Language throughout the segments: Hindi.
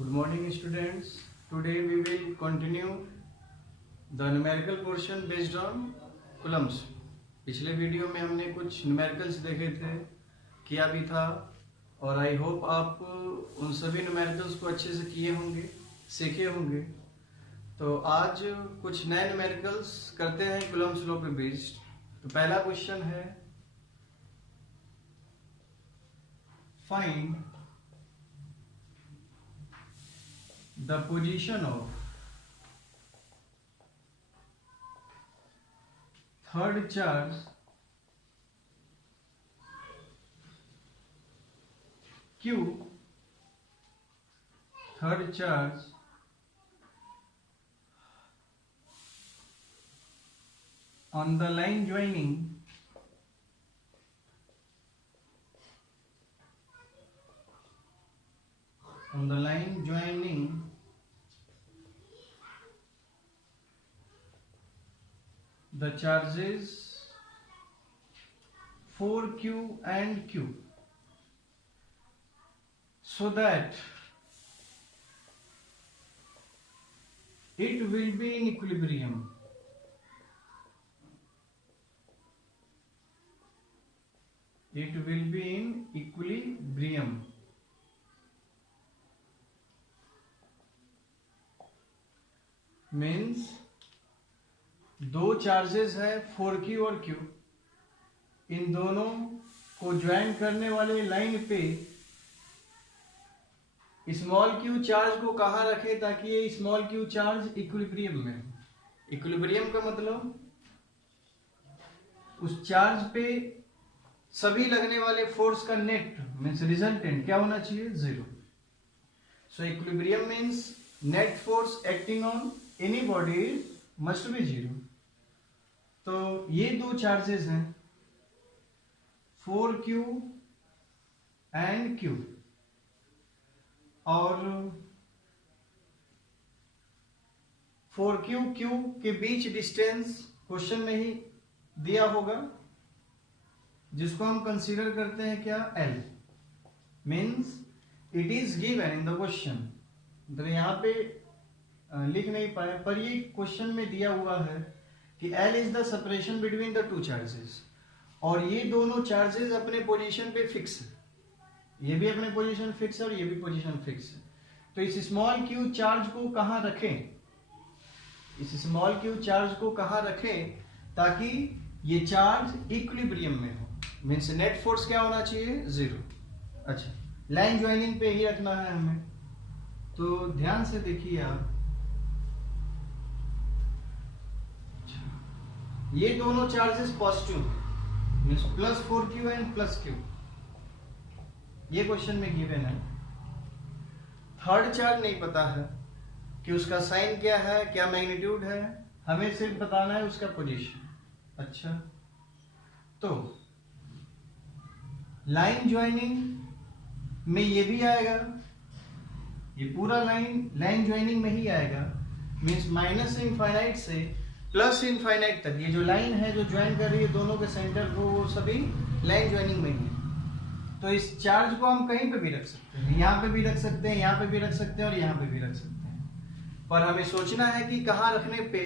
Good morning students. Today we will continue the numerical portion based on coulombs. पिछले वीडियो में हमने कुछ न्यूमेरिकल्स देखे थे, किया भी था, और आई होप आप उन सभी न्यूमेरिकल्स को अच्छे से किए होंगे, सीखे होंगे। तो आज कुछ नए न्यूमेरिकल्स करते हैं coulombs लॉ पे बेस्ड। तो पहला क्वेश्चन है, find the position of third charge Q, third charge on the line joining the charges 4Q and Q, so that it will be in equilibrium. It will be in equilibrium. Means दो चार्जेस है 4Q और Q, इन दोनों को ज्वाइन करने वाले लाइन पे स्मॉल q चार्ज को कहाँ रखे ताकि ये स्मॉल q चार्ज इक्विलिब्रियम में हो। इक्विलिब्रियम का मतलब उस चार्ज पे सभी लगने वाले फोर्स का नेट मीन्स रिजल्टेंट क्या होना चाहिए, zero. So equilibrium means net force acting on any body must be zero. तो ये दो चार्जेस हैं 4Q एंड Q, और 4Q Q के बीच डिस्टेंस क्वेश्चन में ही दिया होगा, जिसको हम कंसीडर करते हैं क्या, L। Means it is given in the question. तो यहाँ पे लिख नहीं पाए, पर ये क्वेश्चन में दिया हुआ है कि L is the separation between the two charges, और ये दोनों चार्जेस अपने पोजीशन पे फिक्स है, ये भी अपने पोजीशन फिक्स है और ये भी पोजीशन फिक्स है। तो इस स्मॉल q चार्ज को कहाँ रखें, इस स्मॉल q चार्ज को कहाँ रखें ताकि ये चार्ज इक्विलिब्रियम में हो। मीन्स नेट फोर्स क्या होना चाहिए, जीरो। अच्छा, लाइन ज्वाइनिंग पे ही रखना है हमें। तो ध्यान से देखिए आप, ये दोनों चार्जेस पॉजिटिव है, means plus 4Q and plus Q, ये क्वेश्चन में गिवन है। थर्ड चार्ज नहीं पता है कि उसका साइन क्या है, क्या मैग्नीट्यूड है, हमें सिर्फ बताना है उसका पोजीशन। अच्छा, तो लाइन ज्वाइनिंग में ये भी आएगा, ये पूरा लाइन ज्वाइनिंग में ही आएगा। मीन्स माइनस इनफाइनाइट से प्लस इनफाइनाइट तक ये जो लाइन है जो ज्वाइन कर रही है दोनों के सेंटर को, वो सभी लाइन ज्वाइनिंग में ही है। तो इस चार्ज को हम कहीं पे भी रख सकते हैं, यहाँ पे भी रख सकते हैं, यहाँ पे भी रख सकते हैं और यहाँ पे भी रख सकते हैं, पर हमें सोचना है कि कहाँ रखने पे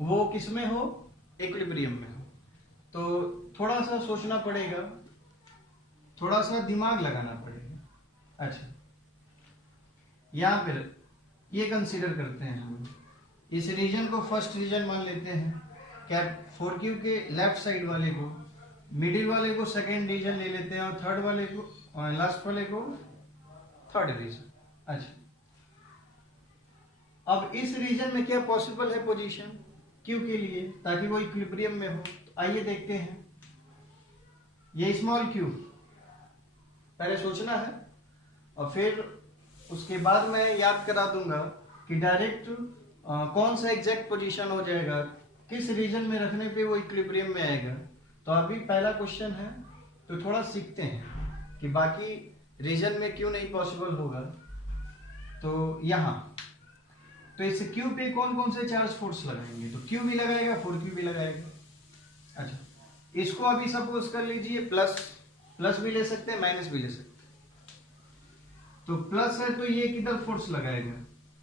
वो किसमें हो, इक्विलिब्रियम में हो। तो थोड़ा सा सोचना पड़ेगा, थोड़ा सा दिमाग लगाना पड़ेगा। अच्छा, यहाँ पर ये कंसीडर करते हैं हम, इस रीजन को फर्स्ट रीजन मान लेते हैं, क्या 4Q के लेफ्ट साइड वाले को, मिडिल वाले को सेकेंड रीजन ले लेते हैं, और थर्ड वाले को, और लास्ट वाले को थर्ड रीजन। अच्छा, अब इस रीजन में क्या पॉसिबल है पोजीशन Q के लिए ताकि वो इक्विलिब्रियम में हो। तो आइए देखते हैं, ये स्मॉल q पहले सोचना है, और फिर उसके बाद मैं याद करा दूंगा कि डायरेक्ट कौन सा एग्जैक्ट पोजीशन हो जाएगा, किस रीजन में रखने पे वो इक्विलिब्रियम में आएगा। तो अभी पहला क्वेश्चन है, तो थोड़ा सीखते हैं कि बाकी रीजन में क्यों नहीं पॉसिबल होगा। तो यहाँ तो इस Q पे कौन कौन से चार्ज फोर्स लगाएंगे, तो Q भी लगाएगा, 4Q भी लगाएगा। अच्छा, इसको अभी सपोज कर लीजिए प्लस भी ले सकते हैं, माइनस भी ले सकते हैं। तो प्लस है तो ये किधर फोर्स लगाएगा,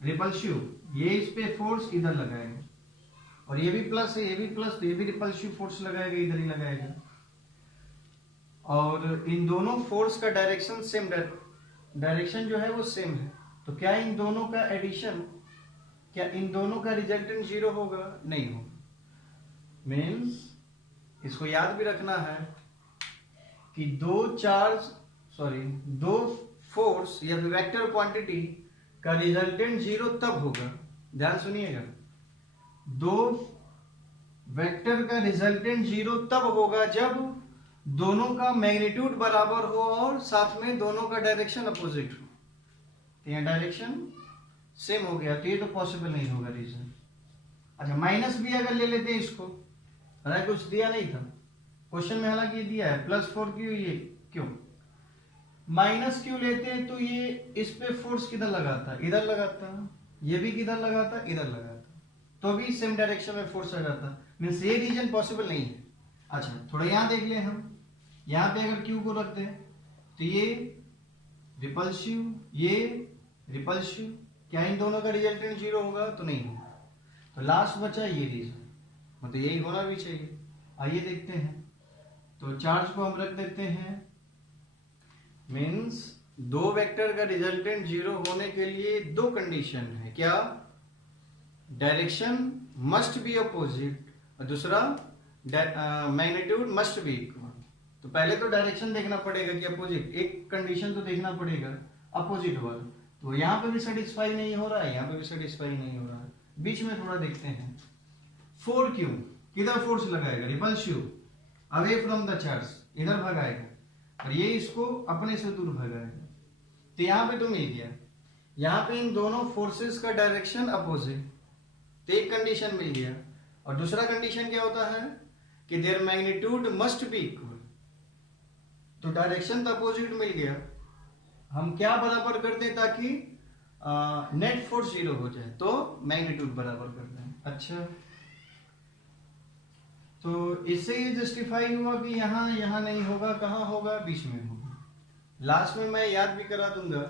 रिपल्सिव, ये इस पे फोर्स इधर लगाएगा, और ये भी प्लस है, ये भी प्लस, तो ये भी रिपल्सिव फोर्स लगाएगा, इधर ही लगाएगा। और इन दोनों फोर्स का डायरेक्शन सेम, डायरेक्शन जो है वो सेम है, तो क्या इन दोनों का एडिशन, क्या इन दोनों का रिजल्टेंट जीरो होगा? नहीं होगा। मीन्स इसको याद भी रखना है कि दो फोर्स या फिर वेक्टर क्वांटिटी का रिजल्टेंट जीरो तब होगा, ध्यान सुनिएगा, दो वेक्टर का रिजल्टेंट जीरो तब होगा जब दोनों का मैग्नीट्यूड बराबर हो और साथ में दोनों का डायरेक्शन अपोजिट हो। तो यहाँ डायरेक्शन सेम हो गया, तो ये तो पॉसिबल नहीं होगा रीजन। अच्छा, माइनस भी अगर ले लेते हैं इसको, हालांकि कुछ दिया नहीं था क्वेश्चन में, हालांकि दिया है +4q, ये क्यों माइनस क्यों लेते हैं, तो ये इस पे फोर्स किधर लगाता, इधर लगाता, ये भी किधर लगाता, इधर लगाता, तो भी सेम डायरेक्शन में फोर्स आ जाता, मीन्स ये रीजन पॉसिबल नहीं है। अच्छा, थोड़ा यहां देख ले, हम यहां पे अगर q को रखते हैं तो ये रिपल्सिव, ये रिपल्सिव, क्या इन दोनों का रिजल्टेंट जीरो होगा? तो नहीं होगा। तो लास्ट बचा ये रीजन, मतलब यही होना भी चाहिए। आइए देखते हैं, तो चार्ज को हम रख देते हैं, मीन्स दो वेक्टर का रिजल्टेंट जीरो होने के लिए दो कंडीशन है, क्या? डायरेक्शन मस्ट बी अपोजिट, और दूसरा मैग्नीट्यूड मस्ट बी इक्वल। तो पहले तो डायरेक्शन देखना पड़ेगा कि अपोजिट, एक कंडीशन तो देखना पड़ेगा अपोजिट वाला, तो यहाँ पे भी सेटिस्फाई नहीं हो रहा है, यहाँ पे भी सेटिस्फाई नहीं हो रहा है, बीच में थोड़ा देखते हैं। 4q किधर फोर्स लगाएगा? Repulsive, away from the charge, इधर भगाएगा, और ये इसको अपने से दूर भगाएगा। तो यहाँ पे तो मिल गया, यहाँ पे इन दोनों फोर्सेस का डायरेक्शन अपोजिट, तो एक कंडीशन मिल गया। और दूसरा कंडीशन क्या होता है कि there magnitude must be equal, तो डायरेक्शन तो अपोजिट मिल गया, हम क्या बराबर कर दें ताकि नेट फोर्स जीरो हो जाए, तो मैग्नीट्यूड बराबर कर दें। अच्छा, तो इससे ये जस्टिफाई हुआ कि यहाँ नहीं होगा, कहाँ होगा? बीच में होगा। लास्ट में मैं याद भी करा दूंगा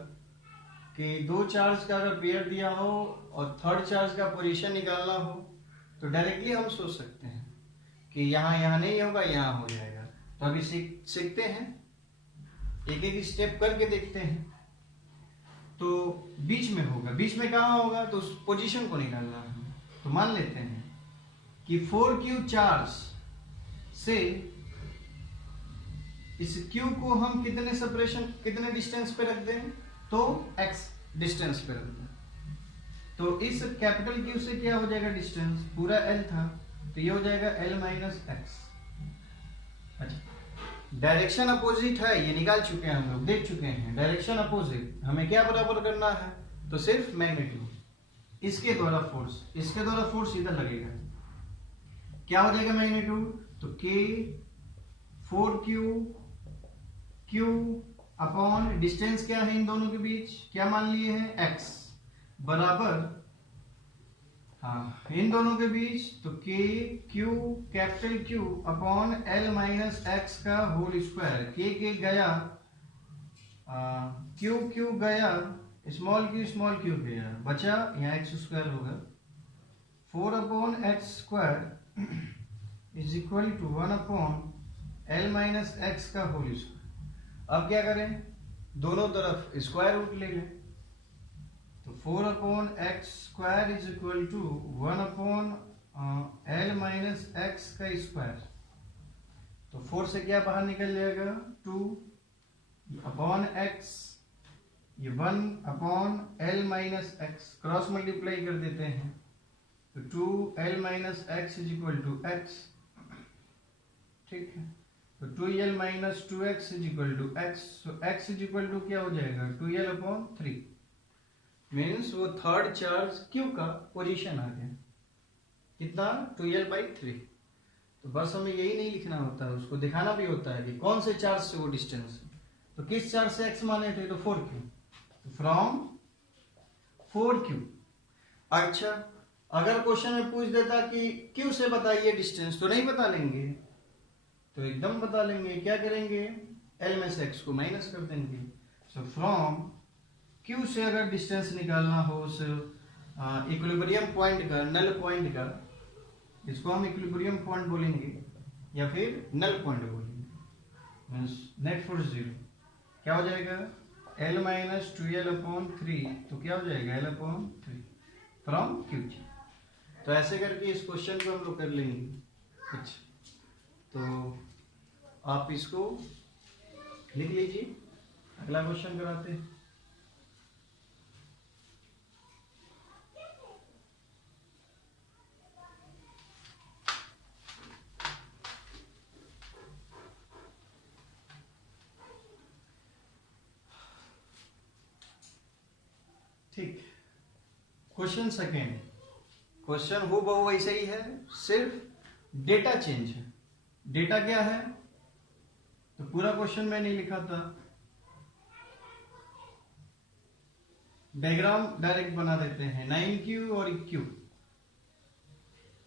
कि दो चार्ज का अगर पेयर दिया हो और थर्ड चार्ज का पोजीशन निकालना हो, तो डायरेक्टली हम सोच सकते हैं कि यहाँ नहीं होगा, यहाँ हो जाएगा। तो अभी सीखते हैं, एक एक स्टेप करके देखते हैं। तो बीच में होगा, बीच में कहाँ होगा? तो उस पोजीशन को निकालना है। तो मान लेते हैं कि 4q चार्ज से इस q को हम कितने डिस्टेंस पे रख दें? तो x डिस्टेंस पे रख दें। तो इस कैपिटल Q से क्या हो जाएगा? डिस्टेंस पूरा L था, तो ये हो जाएगा L माइनस x। अच्छा, डायरेक्शन अपोजिट है, ये निकाल चुके हैं हम लोग, देख चुके हैं। डायरेक्शन अपोजिट हमें क्या बराबर करना है? तो सिर्फ मैग्नीट्यूड, इसके द्वारा फोर्स इधर लगेगा, क्या हो जाएगा मैग्नीट्यूड? तो K 4q अपॉन डिस्टेंस क्या है इन दोनों के बीच, क्या मान लिए हैं? x बराबर, हाँ, इन दोनों के बीच, तो capital Q upon L minus x का होल स्क्वायर। के गया, Q गया, स्मॉल q गया, बचा यहाँ x स्क्वायर होगा, 4 upon x square is equal to 1 upon L minus x का होल स्क्वायर। अब क्या करें? दोनों तरफ स्क्वायर रूट ले लें, तो 4 upon x square is equal to 1 upon L minus x का स्क्वायर। तो 4 से क्या बाहर निकल जाएगा? 2 अपॉन एक्स, ये 1 upon L minus x, cross multiply कर देते हैं, तो 2L minus x is equal to x. ठीक है, तो 2L minus 2x is equal to x, तो x इज इक्वल टू क्या हो जाएगा? 2L upon 3। मीन्स वो थर्ड चार्ज Q का पोजीशन आ गया, कितना? 2L by 3। तो बस हमें यही नहीं लिखना होता है, उसको दिखाना भी होता है कि कौन से चार्ज से वो डिस्टेंस है। तो किस चार्ज से x माने थे? तो 4q, तो फ्रॉम 4q। अच्छा, अगर क्वेश्चन में पूछ देता कि Q से बताइए डिस्टेंस, तो नहीं बता लेंगे, तो एकदम बता लेंगे। क्या करेंगे? L में से x को माइनस कर देंगे। सो फ्रॉम Q से अगर डिस्टेंस निकालना हो उस इक्विलिब्रियम पॉइंट का, नल पॉइंट का, इसको हम इक्विलिब्रियम पॉइंट बोलेंगे या फिर नल पॉइंट बोलेंगे, नेट फोर्स जीरो, क्या हो जाएगा L माइनस 2L/3, तो क्या हो जाएगा L/3 फ्रॉम Q। तो ऐसे करके इस क्वेश्चन को हम लोग कर लेंगे। अच्छा, तो आप इसको लिख लीजिए, अगला क्वेश्चन कराते हैं। ठीक, क्वेश्चन सेकेंड, क्वेश्चन हो बहु वैसे ही है, सिर्फ डेटा चेंज है। डेटा क्या है, तो पूरा क्वेश्चन मैं नहीं लिखा था, डायग्राम डायरेक्ट बना देते हैं। 9Q और Q,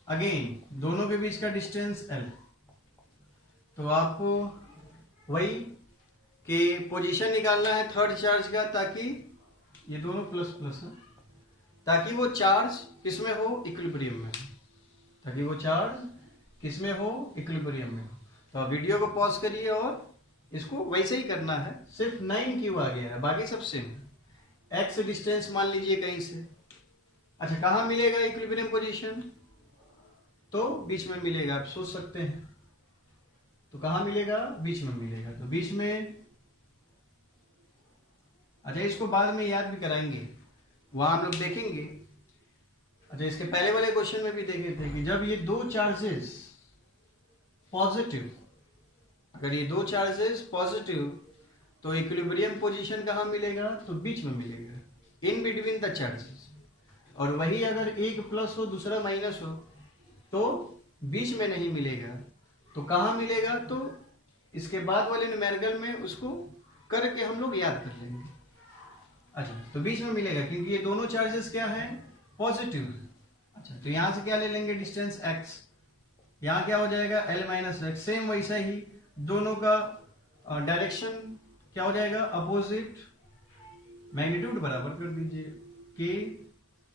अगेन दोनों के बीच का डिस्टेंस L, तो आपको वही कि पोजीशन निकालना है थर्ड चार्ज का, ताकि ये दोनों प्लस प्लस है, ताकि वो चार्ज किसमें हो, इक्विलिब्रियम में, ताकि वो चार्ज किसमें हो, इक्विलिब्रियम में हो। तो आप वीडियो को पॉज करिए और इसको वैसे ही करना है, सिर्फ 9Q आ गया है, बाकी सब सेम। एक्स डिस्टेंस मान लीजिए कहीं से। अच्छा, कहाँ मिलेगा इक्विलिब्रियम पोजीशन, तो बीच में मिलेगा, आप सोच सकते हैं, तो कहाँ मिलेगा, बीच में मिलेगा, तो बीच में। अच्छा, इसको बाद में याद भी कराएंगे, वहां हम लोग देखेंगे। अच्छा, इसके पहले वाले क्वेश्चन में भी देखे थे कि जब ये दो चार्जेस पॉजिटिव, अगर ये दो चार्जेस पॉजिटिव, तो इक्विलिब्रियम पोजीशन कहाँ मिलेगा, तो बीच में मिलेगा, इन बिटवीन द चार्जेस। और वही अगर एक प्लस हो दूसरा माइनस हो, तो बीच में नहीं मिलेगा, तो कहाँ मिलेगा, तो इसके बाद वाले न्यूमेरिकल में उसको करके हम लोग याद कर लेंगे। अच्छा, तो बीच में मिलेगा क्योंकि ये दोनों चार्जेस क्या हैं, पॉजिटिव। अच्छा, तो यहां से क्या ले लेंगे, डिस्टेंस x, यहाँ क्या हो जाएगा L माइनस एक्स। सेम वैसा ही दोनों का डायरेक्शन क्या हो जाएगा, अपोजिट, मैग्नीट्यूड बराबर कर दीजिए, कि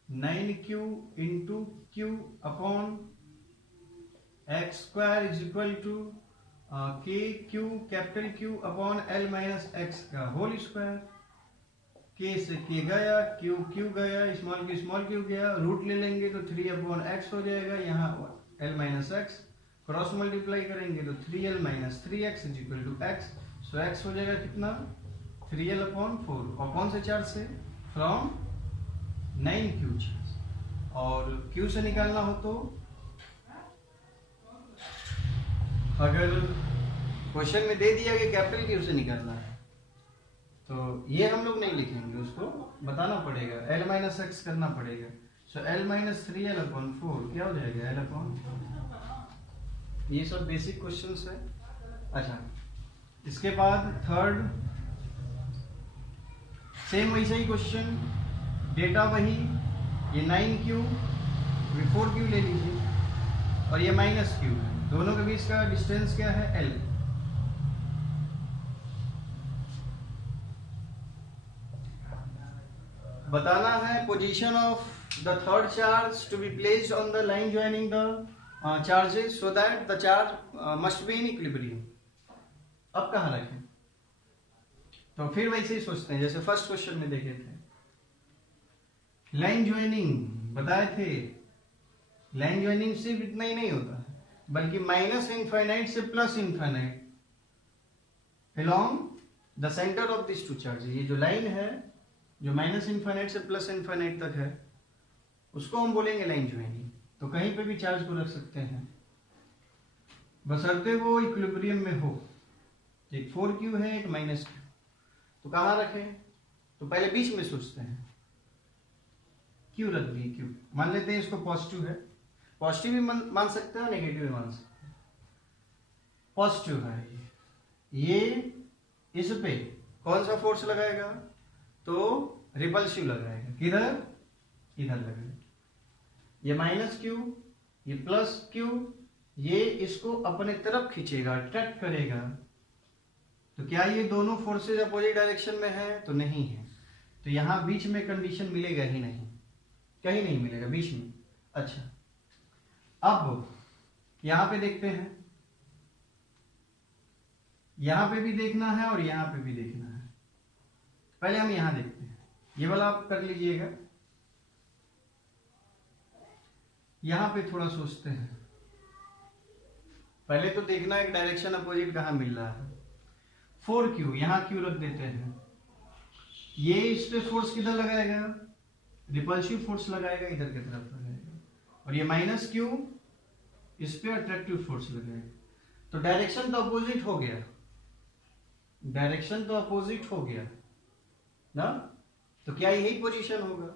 9Q into Q upon x square is equal to KQ capital Q upon L minus x का होल स्क्वायर। K से K गया, Q गया, स्मॉल q गया, रूट ले लेंगे तो 3/x हो जाएगा, यहाँ L minus x, cross multiply करेंगे तो 3L minus 3x is equal to x। So x हो जाएगा कितना, 3L/4, और कौन से चार्ज से, फ्रॉम 9Q चार्ज। और Q से निकालना हो तो, अगर क्वेश्चन में दे दिया कि कैपिटल Q से निकालना है, तो ये हम लोग नहीं लिखेंगे, उसको बताना पड़ेगा, L माइनस एक्स करना पड़ेगा। सो L माइनस 3L/4 क्या हो जाएगा, L/। ये सब बेसिक क्वेश्चंस है। अच्छा, इसके बाद थर्ड, सेम वैसे ही क्वेश्चन, डेटा वही, ये 9Q, ये 4Q ले लीजिए, और ये माइनस Q है, दोनों के बीच का डिस्टेंस क्या है, L। बताना है position of the third charge to be placed on the line joining the charges so that the charge must be in equilibrium. अब कहाँ रखें, तो फिर वैसे ही सोचते हैं जैसे फर्स्ट क्वेश्चन में देखे थे, लाइन ज्वाइनिंग बताए थे। लाइन ज्वाइनिंग सिर्फ इतना ही नहीं होता है, बल्कि माइनस इनफाइनाइट से plus infinite along the centre of this two charge. ये जो लाइन है, जो माइनस इनफाइनाइट से प्लस इनफाइनाइट तक है, उसको हम बोलेंगे लाइन ज्वाइनिंग। तो कहीं पे भी चार्ज को रख सकते हैं, बशर्ते वो इक्विलिब्रियम में हो। एक 4Q है, एक माइनस Q, तो कहाँ रखें, तो पहले बीच में सोचते हैं, Q रख दिए, Q मान लेते हैं, इसको पॉजिटिव है, पॉजिटिव भी मान सकते हैं, नेगेटिव भी मान सकते हैं। पॉजिटिव है ये, इस पे कौन सा फोर्स लगाएगा, तो रिपल्सिव लगाएगा, किधर, इधर लगाएगा। ये माइनस Q, ये प्लस Q, ये इसको अपने तरफ खींचेगा, अट्रैक्ट करेगा। तो क्या ये दोनों फोर्सेज अपोजिट डायरेक्शन में है, तो नहीं है। तो यहाँ बीच में कंडीशन मिलेगा ही नहीं, कहीं नहीं मिलेगा बीच में। अच्छा, अब यहाँ पे देखते हैं, यहाँ पे भी देखना है और यहाँ पे भी देखना है। पहले हम यहाँ देखते हैं, ये वाला आप कर लीजिएगा। यहाँ पे थोड़ा सोचते हैं, पहले तो देखना एक डायरेक्शन अपोजिट कहाँ मिल रहा है। 4Q, यहाँ Q रख देते हैं। ये इस पे फोर्स किधर लगाएगा, रिपल्सिव फोर्स लगाएगा, इधर की तरफ लगाएगा। और ये -Q इस पे अट्रैक्टिव फोर्स लगाएगा। तो डायरेक्शन तो अपोजिट हो गया, डायरेक्शन तो अपोजिट हो गया ना। तो क्या यही पोजीशन होगा?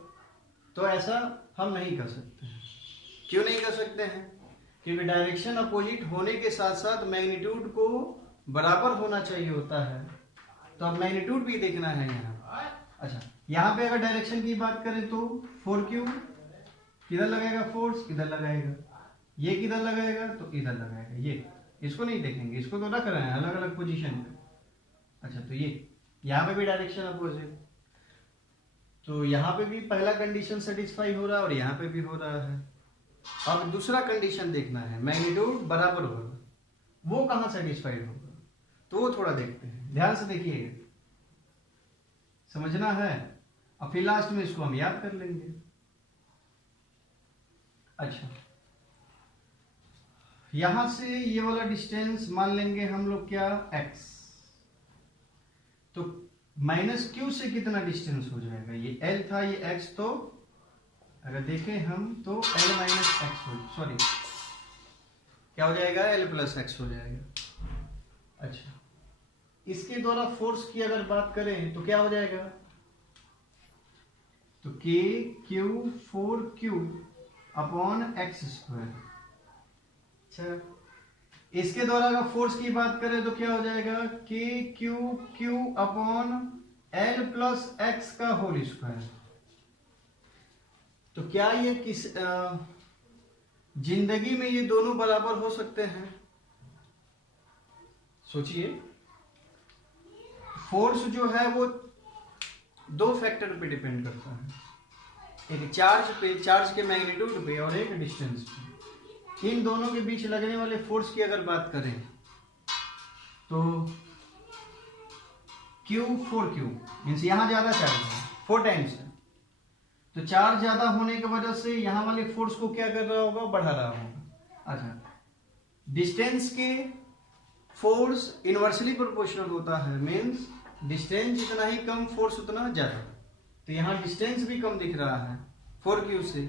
तो ऐसा हम नहीं कर सकते हैं। क्यों नहीं कर सकते हैं? क्योंकि डायरेक्शन अपोजिट होने के साथ साथ मैग्नीट्यूड को बराबर होना चाहिए होता है। तो अब मैग्नीट्यूड भी देखना है यहाँ। अच्छा, यहाँ पे अगर डायरेक्शन की बात करें तो 4Q किधर लगाएगा फोर्स, इधर लगाएगा। ये किधर लगाएगा, तो इधर लगाएगा। ये इसको नहीं देखेंगे, इसको तो रख रहे हैं अलग अलग पोजीशन पे। अच्छा, तो ये यहाँ पे भी डायरेक्शन अपोजिट, तो यहाँ पे भी पहला कंडीशन सेटिस्फाई हो रहा है और यहाँ पे भी हो रहा है। अब दूसरा कंडीशन देखना है, मैग्नीट्यूड बराबर होगा, वो कहाँ सेटिस्फाइड होगा, तो वो थोड़ा देखते हैं। ध्यान से देखिएगा, समझना है। और फिर लास्ट में इसको हम याद कर लेंगे। अच्छा, यहां से ये वाला डिस्टेंस मान लेंगे हम लोग क्या, x। तो -Q से कितना डिस्टेंस हो जाएगा, ये L था, ये x, तो अगर देखें हम तो L माइनस एक्स हो, सॉरी क्या हो जाएगा, L प्लस एक्स हो जाएगा। अच्छा, इसके द्वारा फोर्स की अगर बात करें तो क्या हो जाएगा, तो KQ4Q अपॉन x²। अच्छा, इसके द्वारा अगर फोर्स की बात करें तो क्या हो जाएगा, KQQ upon L plus X का होल स्क्वायर। तो क्या ये किस जिंदगी में ये दोनों बराबर हो सकते हैं? सोचिए, फोर्स जो है वो दो फैक्टर पे डिपेंड करता है, एक चार्ज पे, चार्ज के मैग्नीट्यूड पे, और एक डिस्टेंस पे। इन दोनों के बीच लगने वाले फोर्स की अगर बात करें तो Q4Q मीन्स यहां ज्यादा चार्ज है, 4 टाइम्स है, तो चार्ज ज्यादा होने की वजह से यहां वाले फोर्स को क्या कर रहा होगा, बढ़ा रहा होगा। अच्छा, डिस्टेंस के फोर्स इनवर्सली प्रोपोर्शनल होता है, मीन्स डिस्टेंस जितना ही कम फोर्स उतना ज्यादा। तो यहाँ डिस्टेंस भी कम दिख रहा है 4Q से,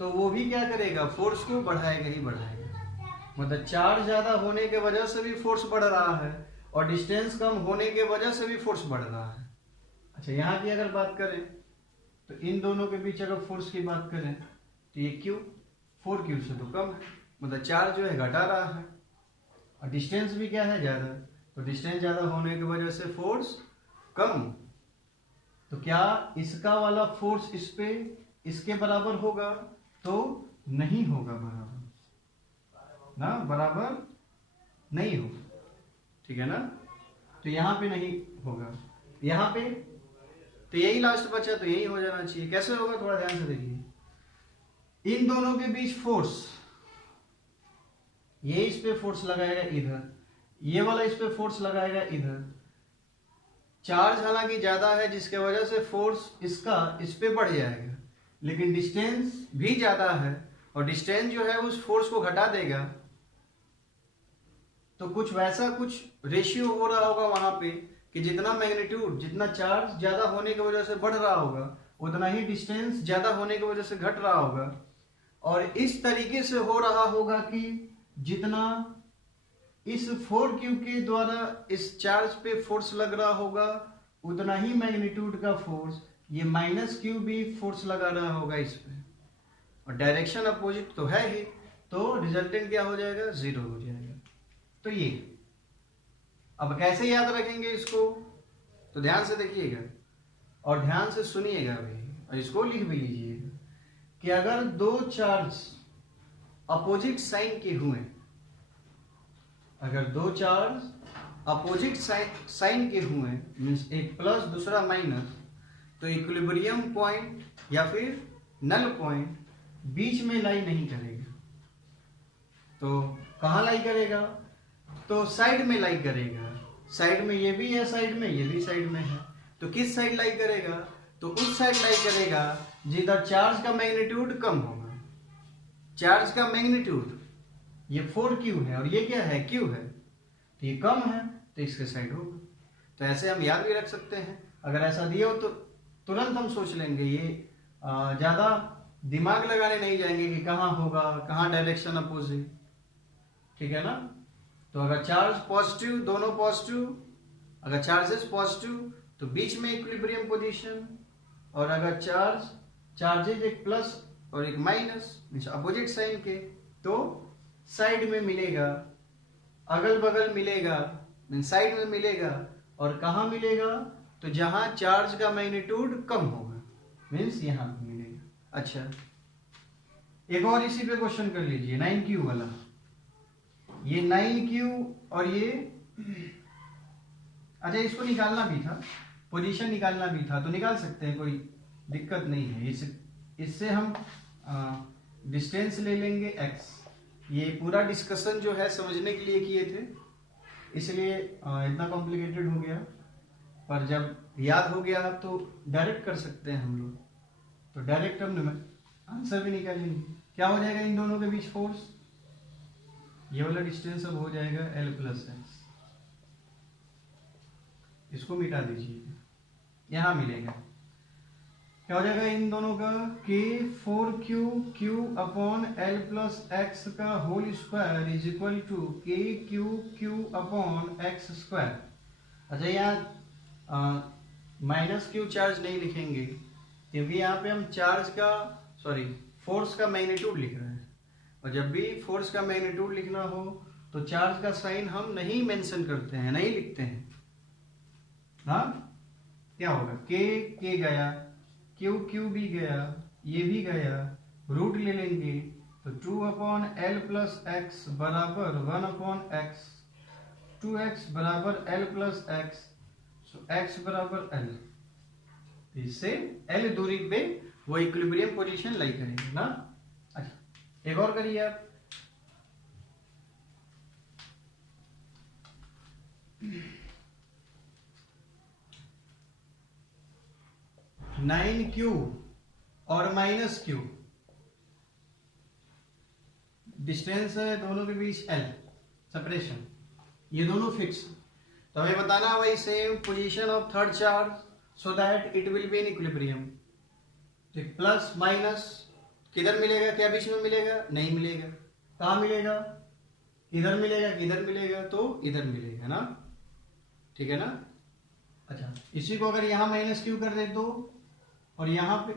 तो वो भी क्या करेगा, फोर्स को बढ़ाएगा ही बढ़ाएगा। मतलब चार्ज ज्यादा होने के वजह से भी फोर्स बढ़ रहा है और डिस्टेंस कम होने के वजह से भी फोर्स बढ़ रहा है। अच्छा, यहाँ की अगर बात करें तो इन दोनों के बीच अगर फोर्स की बात करें तो ये Q 4Q से तो कम है, मतलब चार्ज जो है घटा रहा है और डिस्टेंस भी क्या है, ज्यादा। तो डिस्टेंस ज्यादा होने की वजह से फोर्स कम। तो क्या इसका वाला फोर्स इस पे इसके बराबर होगा, तो नहीं होगा बराबर ना, बराबर नहीं होगा, ठीक है ना। तो यहां पे नहीं होगा, यहां पे तो यही लास्ट बचा, तो यही हो जाना चाहिए। कैसे होगा, थोड़ा ध्यान से देखिए। इन दोनों के बीच फोर्स, ये इस पे फोर्स लगाएगा इधर, ये वाला इस पे फोर्स लगाएगा इधर। चार्ज हालांकि ज्यादा है जिसके वजह से फोर्स इसका इस पे बढ़ जाएगा, लेकिन डिस्टेंस भी ज्यादा है और डिस्टेंस जो है उस फोर्स को घटा देगा। तो कुछ वैसा कुछ रेशियो हो रहा होगा वहां पे कि जितना मैग्नीट्यूड, जितना चार्ज ज्यादा होने की वजह से बढ़ रहा होगा, उतना ही डिस्टेंस ज्यादा होने की वजह से घट रहा होगा। और इस तरीके से हो रहा होगा कि जितना इस 4Q के द्वारा इस चार्ज पे फोर्स लग रहा होगा, उतना ही मैग्नीट्यूड का फोर्स ये -Q भी फोर्स लगा रहा होगा इस पे, और डायरेक्शन अपोजिट तो है ही, तो रिजल्टेंट क्या हो जाएगा, 0 हो जाएगा। तो ये अब कैसे याद रखेंगे इसको, तो ध्यान से देखिएगा और ध्यान से सुनिएगा भी, और इसको लिख भी लीजिएगा कि अगर दो चार्ज अपोजिट साइन के हुए, अगर दो चार्ज अपोजिट साइन के हुए, मीन्स एक प्लस दूसरा माइनस, तो इक्विलिब्रियम पॉइंट या फिर नल पॉइंट बीच में लाई नहीं करेगा। तो कहाँ लाई करेगा? तो साइड में लाई करेगा। साइड में ये भी है, साइड में ये भी साइड में है। तो किस साइड लाई करेगा? तो उस साइड लाई करेगा जिधर चार्ज का मैग्नीट्यूड कम होगा। चार्ज का मैग्नीट्यूड ये 4Q है और ये क्या है? Q है। तो ये कम है तो इसके साइड होगा। तो ऐसे हम याद भी रख सकते हैं। अगर ऐसा दिया हो तो तुरंत हम सोच लेंगे। ये ज्यादा दिमाग लगाने नहीं जाएंगे कि कहाँ होगा, कहाँ डायरेक्शन अपोजिट। ठीक है ना? तो अगर चार्ज पॉजिटिव, दोनों पॉजिटिव, अगर चार्जेस पॉजिटिव तो बीच में इक्विलिब्रियम पोजीशन, और अगर चार्जेज एक प्लस और एक माइनस मींस अपोजिट साइन के, तो साइड में मिलेगा, अगल बगल मिलेगा, मींस साइड में मिलेगा। और कहाँ मिलेगा? तो जहां चार्ज का मैग्नीट्यूड कम होगा, मींस यहां मिलेगा। अच्छा, एक और इसी पे क्वेश्चन कर लीजिए, 9Q वाला। ये 9Q और ये, अच्छा इसको निकालना भी था, पोजीशन निकालना भी था, तो निकाल सकते हैं, कोई दिक्कत नहीं है। इससे हम डिस्टेंस ले लेंगे x। ये पूरा डिस्कशन जो है समझने के लिए किए थे, इसलिए इतना कॉम्प्लिकेटेड हो गया। पर जब याद हो गया तो डायरेक्ट कर सकते हैं हम लोग। तो डायरेक्ट हम आंसर भी निकालेंगे। क्या हो जाएगा इन दोनों के बीच फोर्स? ये वाला डिस्टेंस अब हो जाएगा L प्लस एक्स। इसको मिटा दीजिए, यहां मिलेगा। क्या हो जाएगा इन दोनों का? K 4Q Q upon L plus X का whole square is equal to K Q Q upon x square. अच्छा, यहाँ माइनस Q चार्ज नहीं लिखेंगे क्योंकि यहाँ पे हम फोर्स का मैग्नीट्यूड लिख रहे हैं। और जब भी फोर्स का मैग्नीट्यूड लिखना हो तो चार्ज का साइन हम नहीं मेंशन करते हैं, नहीं लिखते हैं। हाँ, क्या होगा? के गया, क्यू भी गया, ये भी गया, रूट ले लेंगे तो 2 अपॉन एल प्लस एक्स बराबर 1 अपॉन एक्स, 2x बराबर एल प्लस एक्स, सो x बराबर एल। इससे एल दूरी पे वो इक्विलिब्रियम पोजीशन लाई करेंगे ना। अच्छा, एक और करिए आप। (9Q) और -Q डिस्टेंस है दोनों के बीच L, सेपरेशन, ये दोनों फिक्स। तो हमें बताना है वही same position of third charge so that it will be in equilibrium. तो प्लस माइनस किधर मिलेगा? क्या बीच में मिलेगा? नहीं मिलेगा। कहाँ मिलेगा? इधर मिलेगा, किधर मिलेगा? तो इधर मिलेगा ना। ठीक है ना? अच्छा, इसी को अगर यहाँ -Q कर दे तो, और यहाँ पे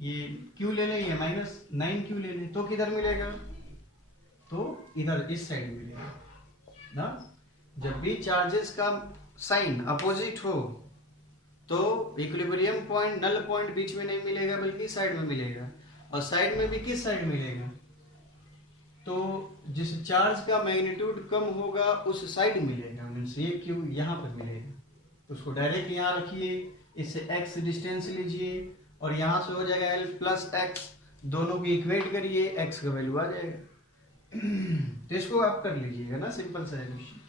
ये Q ले लें, ये -9Q ले लें, तो किधर मिलेगा? तो इधर इस साइड मिलेगा ना। जब भी चार्जेस का साइन अपोजिट हो तो इक्विलिब्रियम पॉइंट, नल पॉइंट बीच में नहीं मिलेगा बल्कि साइड में मिलेगा। और साइड में भी किस साइड मिलेगा? तो जिस चार्ज का मैग्नीट्यूड कम होगा उस साइड मिलेगा, मीन्स ये Q यहाँ पर मिलेगा। तो उसको डायरेक्ट यहाँ रखिए, इससे x डिस्टेंस लीजिए और यहाँ से हो जाएगा L प्लस एक्स, दोनों को इक्वेट करिए, x का वैल्यू आ जाएगा। तो इसको आप कर लीजिएगा ना, सिंपल सा क्वेश्चन।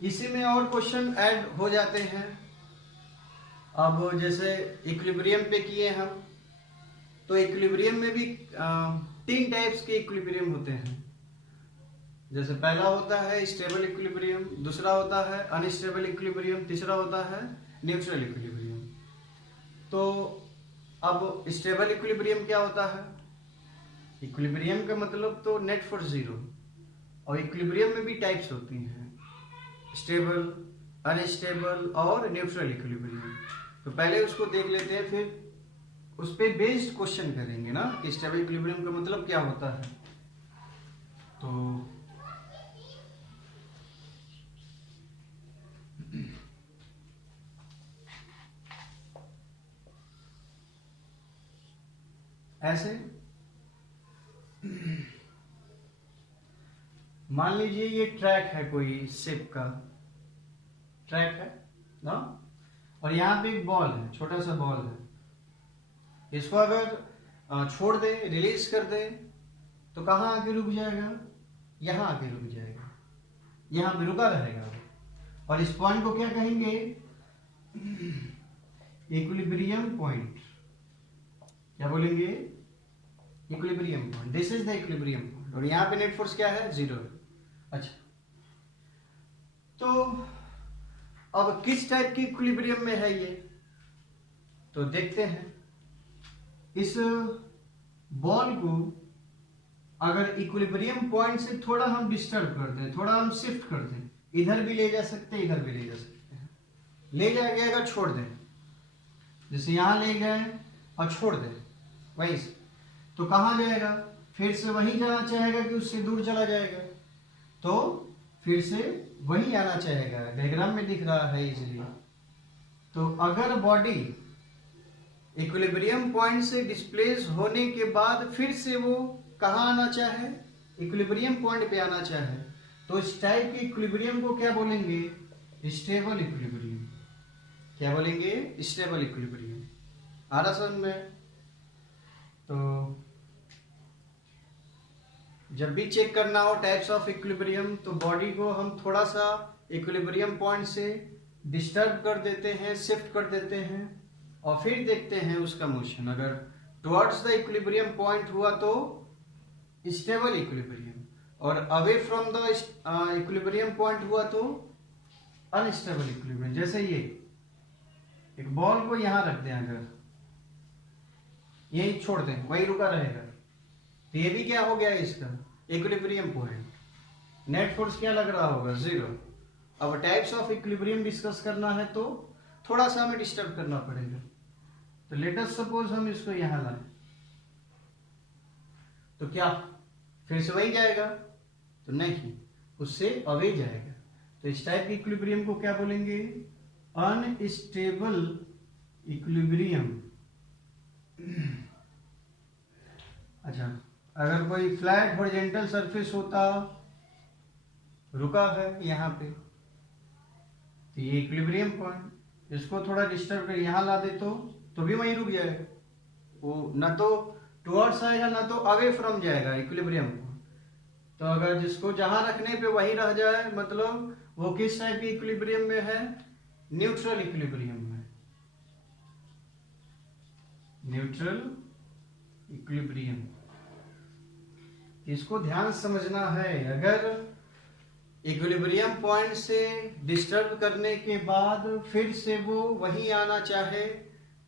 इसी में और क्वेश्चन ऐड हो जाते हैं। अब जैसे इक्विलिब्रियम पे किए हम, तो इक्विलिब्रियम में भी 3 टाइप्स के इक्विलिब्रियम होते हैं। जैसे पहला होता है स्टेबल इक्विलिब्रियम, दूसरा होता है अनस्टेबल इक्विलिब्रियम, तीसरा होता है न्यूट्रल इक्विलिब्रियम। तो अब स्टेबल इक्विलिब्रियम क्या होता है? इक्विलिब्रियम का मतलब तो नेट फॉर जीरो। और इक्विलिब्रियम में भी टाइप्स होती हैं, स्टेबल, अनस्टेबल और न्यूट्रल इक्विलिब्रियम। तो पहले उसको देख लेते हैं, फिर उस पे बेस्ड क्वेश्चन करेंगे ना कि स्टेबल इक्विलिब्रियम का मतलब क्या होता है। तो ऐसे मान लीजिए ये ट्रैक है, कोई शिप का ट्रैक है ना, और यहाँ पे एक बॉल है, छोटा सा बॉल है। इसको अगर छोड़ दे, रिलीज कर दे, तो कहाँ आके रुक जाएगा? यहाँ आके रुक जाएगा, यहाँ पे रुका रहेगा। और इस पॉइंट को क्या कहेंगे? Equilibrium point. क्या बोलेंगे? Equilibrium point. This is the equilibrium point. और यहाँ पे नेट फोर्स क्या है? 0 है। अच्छा, तो अब किस टाइप की इक्विलिब्रियम में है ये, तो देखते हैं। इस बॉल को अगर इक्विलिब्रियम पॉइंट से थोड़ा हम डिस्टर्ब कर दें, थोड़ा हम शिफ्ट कर दें, इधर भी ले जा सकते हैं, इधर भी ले जा सकते हैं। ले जाएंगे अगर छोड़ दें, जैसे यहां ले गए और छोड़ दें वहीं से, तो कहां जाएगा? फिर से वहीं जाना चाहेगा कि उससे दूर चला जाएगा? तो फिर से वहीं आना चाहेगा। डायग्राम में दिख रहा है इजीली। तो अगर बॉडी इक्विलिब्रियम पॉइंट से डिस्प्लेस होने के बाद फिर से वो कहाँ आना चाहे? इक्विलिब्रियम पॉइंट पे आना चाहे, तो इस टाइप के इक्विलिब्रियम को क्या बोलेंगे? Stable equilibrium. क्या बोलेंगे? Stable equilibrium. आ रहा समझ में? तो जब भी चेक करना हो टाइप्स ऑफ इक्विलिब्रियम, तो बॉडी को हम थोड़ा सा इक्विलिब्रियम पॉइंट से डिस्टर्ब कर देते हैं, शिफ्ट कर देते हैं, और फिर देखते हैं उसका मोशन। अगर टुवर्ड्स द इक्विलिब्रियम पॉइंट हुआ तो स्टेबल इक्विलिब्रियम, और away from the equilibrium point हुआ तो अनस्टेबल इक्विलिब्रियम। जैसे ये एक बॉल को यहां रख दें, अगर यही छोड़ दें, वही रुका रहेगा, तो ये भी क्या हो गया? इसका इक्विलिब्रियम पॉइंट। नेट फोर्स क्या लग रहा होगा? 0। अब टाइप्स ऑफ इक्विलिब्रियम डिस्कस करना है तो थोड़ा सा हमें डिस्टर्ब करना पड़ेगा। तो लेट अस सपोज हम इसको यहां लाएं, तो क्या फिर से वही जाएगा? तो नहीं, उससे अवे जाएगा। तो इस टाइप के इक्विलिब्रियम को क्या बोलेंगे? Unstable equilibrium. अच्छा, अगर कोई फ्लैट हॉरिजॉन्टल सरफेस होता, रुका है यहाँ पे, तो ये इक्विलिब्रियम पॉइंट, इसको थोड़ा डिस्टर्ब कर यहां ला दे तो भी वहीं रुक जाएगा। वो ना तो टुवर्ड्स आएगा, ना तो अवे फ्रॉम जाएगा इक्विलिब्रियम पॉइंट। तो अगर जिसको जहां रखने पे वहीं रह जाए, मतलब वो किस टाइप की इक्विलिब्रियम में है? न्यूट्रल इक्विलिब्रियम में। न्यूट्रल इक्विलिब्रियम, इसको ध्यान समझना है। अगर इक्विलिब्रियम पॉइंट से डिस्टर्ब करने के बाद फिर से वो वहीं आना चाहे,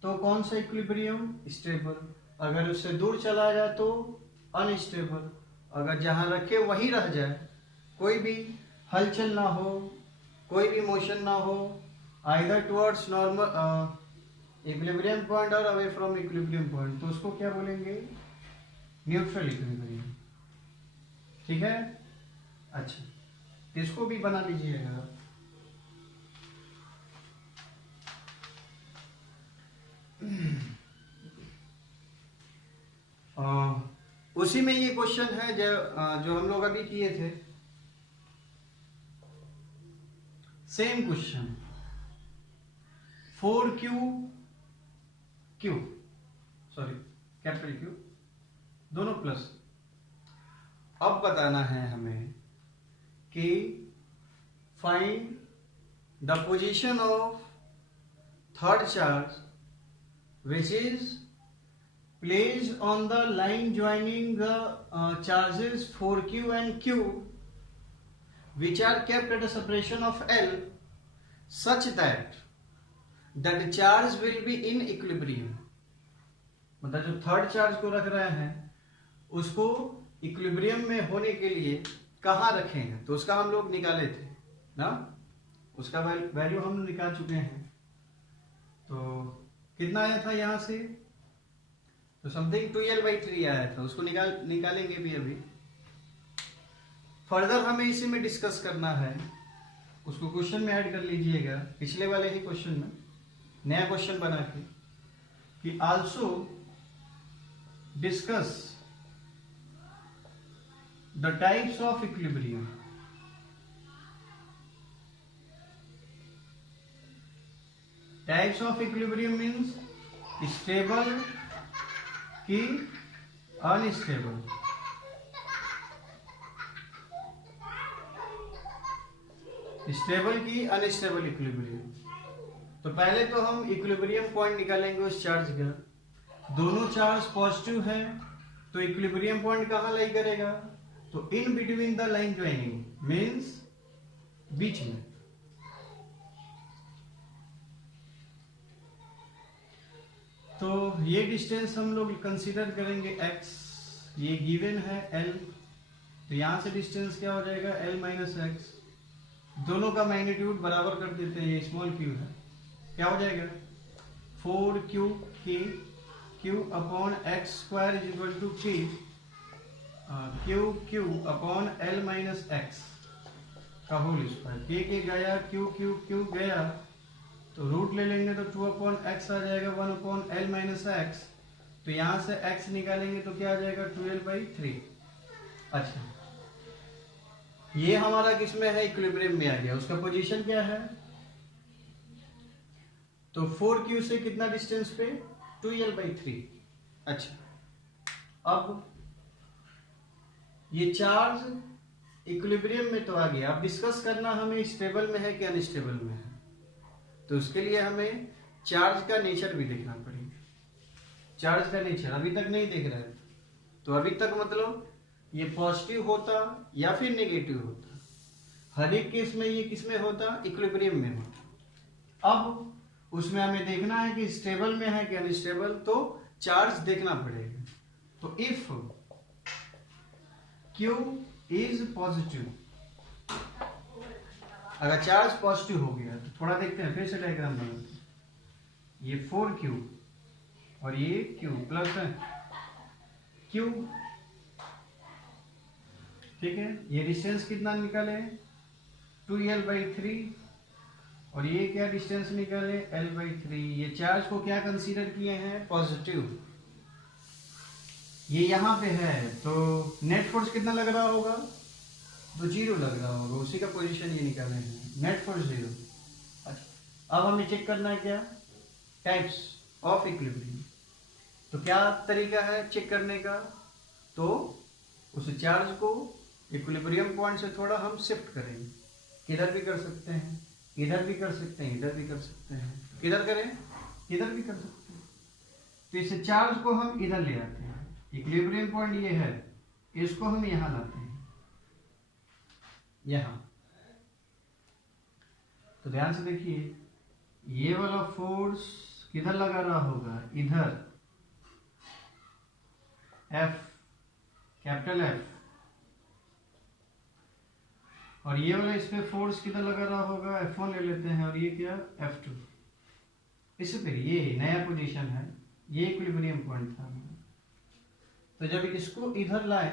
तो कौन सा इक्विलिब्रियम? स्टेबल। अगर उससे दूर चला जाए तो अनस्टेबल। अगर जहां रखे वहीं रह जाए, कोई भी हलचल ना हो, कोई भी मोशन ना हो, either towards normal equilibrium point और अवे फ्रॉम इक्विलिब्रियम पॉइंट, तो उसको क्या बोलेंगे? Neutral equilibrium. ठीक है? अच्छा, इसको भी बना लीजिएगा। उसी में ये क्वेश्चन है जो हम लोग अभी किए थे, same question. 4Q sorry capital Q दोनों प्लस। अब बताना है हमें कि find the position of third charge which is placed on the line joining the charges 4Q and Q, which are kept at a separation of L such that the charge will be in equilibrium। मतलब जो थर्ड चार्ज को रख रहे हैं उसको इक्विलिब्रियम में होने के लिए कहाँ रखे हैं, तो उसका हम लोग निकाले थे ना, उसका वैल्यू हम निकाल चुके हैं। तो कितना आया था यहाँ से? तो समथिंग 2L/3 आया था, उसको निकालेंगे भी अभी। फर्दर हमें इसी में डिस्कस करना है, उसको क्वेश्चन में ऐड कर लीजिएगा, पिछले वाले ही क्वेश्चन में नया क्वेश्चन बना के, कि also discuss the types of equilibrium. Types of equilibrium means stable की अनस्टेबल। स्टेबल की अनस्टेबल इक्विलिब्रियम। तो पहले तो हम इक्विलिब्रियम पॉइंट निकालेंगे उस चार्ज का। दोनों चार्ज पॉजिटिव है तो इक्विलिब्रियम पॉइंट कहाँ लाई करेगा? तो in between the line joining means बीच में। तो ये डिस्टेंस हम लोग कंसीडर करेंगे x, ये गिवन है l, तो यहां से डिस्टेंस क्या हो जाएगा? l minus x. दोनों का मैग्नीट्यूड बराबर कर देते हैं, ये स्मॉल q है, क्या हो जाएगा? 4q k q upon x square is equal to p q upon l minus x का होल स्क्वायर। k गया, q गया, तो रूट ले लेंगे तो 2 अपॉन एक्स आ जाएगा, 1 अपॉन l माइनस एक्स। तो यहां से x निकालेंगे तो क्या आ जाएगा? 12/3। अच्छा, ये हमारा किसमें है? इक्विलिब्रियम में आ गया। उसका पोजीशन क्या है? तो 4q से कितना डिस्टेंस पे? 2l/3। अच्छा, अब ये चार्ज इक्विलिब्रियम में तो आ गया। अब डिस्कस करना हमें स्टेबल में है कि अनस्टेबल में है। तो उसके लिए हमें चार्ज का नेचर भी देखना पड़ेगा। चार्ज का नेचर अभी तक नहीं देख रहे हैं, तो अभी तक मतलब ये पॉजिटिव होता या फिर नेगेटिव होता। हर एक केस में ये किसमें होता? इक्विलिब्रियम में होता। अब उसमें हमें देखना है कि स्टेबल में है कि अनस्टेबल, तो चार्ज देखना पड़ेगा। तो इफ Q इज पॉजिटिव, अगर चार्ज पॉजिटिव हो गया तो थोड़ा देखते हैं, फिर से डायग्राम बनाते हैं। ये 4q और ये q प्लस है q, ठीक है। ये डिस्टेंस कितना निकाले? 2l/3, और ये क्या डिस्टेंस निकाले? l/3। ये चार्ज को क्या कंसीडर किए हैं? पॉजिटिव। ये यहाँ पे है तो नेट फोर्स कितना लग रहा होगा? तो 0 लग रहा होगा, उसी का पोजीशन ये निकाले हैं, नेट फोर्स 0। अच्छा, अब हमें चेक करना है क्या? Types of equilibrium. तो क्या तरीका है चेक करने का? तो उस चार्ज को इक्विलिब्रियम पॉइंट से थोड़ा हम शिफ्ट करेंगे। किधर भी कर सकते हैं, इधर भी कर सकते हैं, इधर भी कर सकते हैं। किधर करें? इधर भी कर सकते हैं। तो इस चार्ज को हम इधर ले आते हैं। इक्विलिब्रियम पॉइंट ये है, इसको हम यहां लाते हैं, यहां। तो ध्यान से देखिए, ये वाला फोर्स किधर लगा रहा होगा? इधर, F, कैपिटल F। और ये वाला इस पे फोर्स किधर लगा रहा होगा? F1 ले लेते हैं, और ये क्या? F2। इस पे ये नया पोजीशन है, ये इक्विलिब्रियम पॉइंट था। तो जब इसको इधर लाए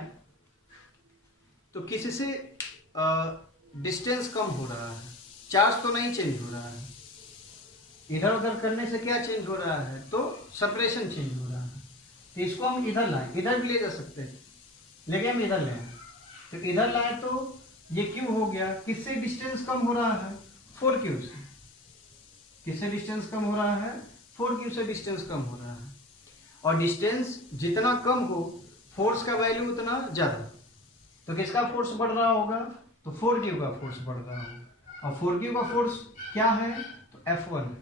तो किसी से डिस्टेंस कम हो रहा है, चार्ज तो नहीं चेंज हो रहा है। इधर उधर करने से क्या चेंज हो रहा है? तो सेपरेशन चेंज हो रहा है। तो इसको हम इधर लाए, इधर भी ले जा सकते हैं, लेकिन हम इधर लाए। तो इधर लाए तो ये क्यू हो गया, किससे डिस्टेंस कम हो रहा है? 4q से। किससे डिस्टेंस कम हो रहा है? 4q से डिस्टेंस कम हो रहा है। और डिस्टेंस जितना कम हो, फोर्स का वैल्यू उतना ज्यादा। तो किसका फोर्स बढ़ रहा होगा? तो 4q का फोर्स बढ़ रहा होगा। और 4q का फोर्स क्या है? तो F1 है।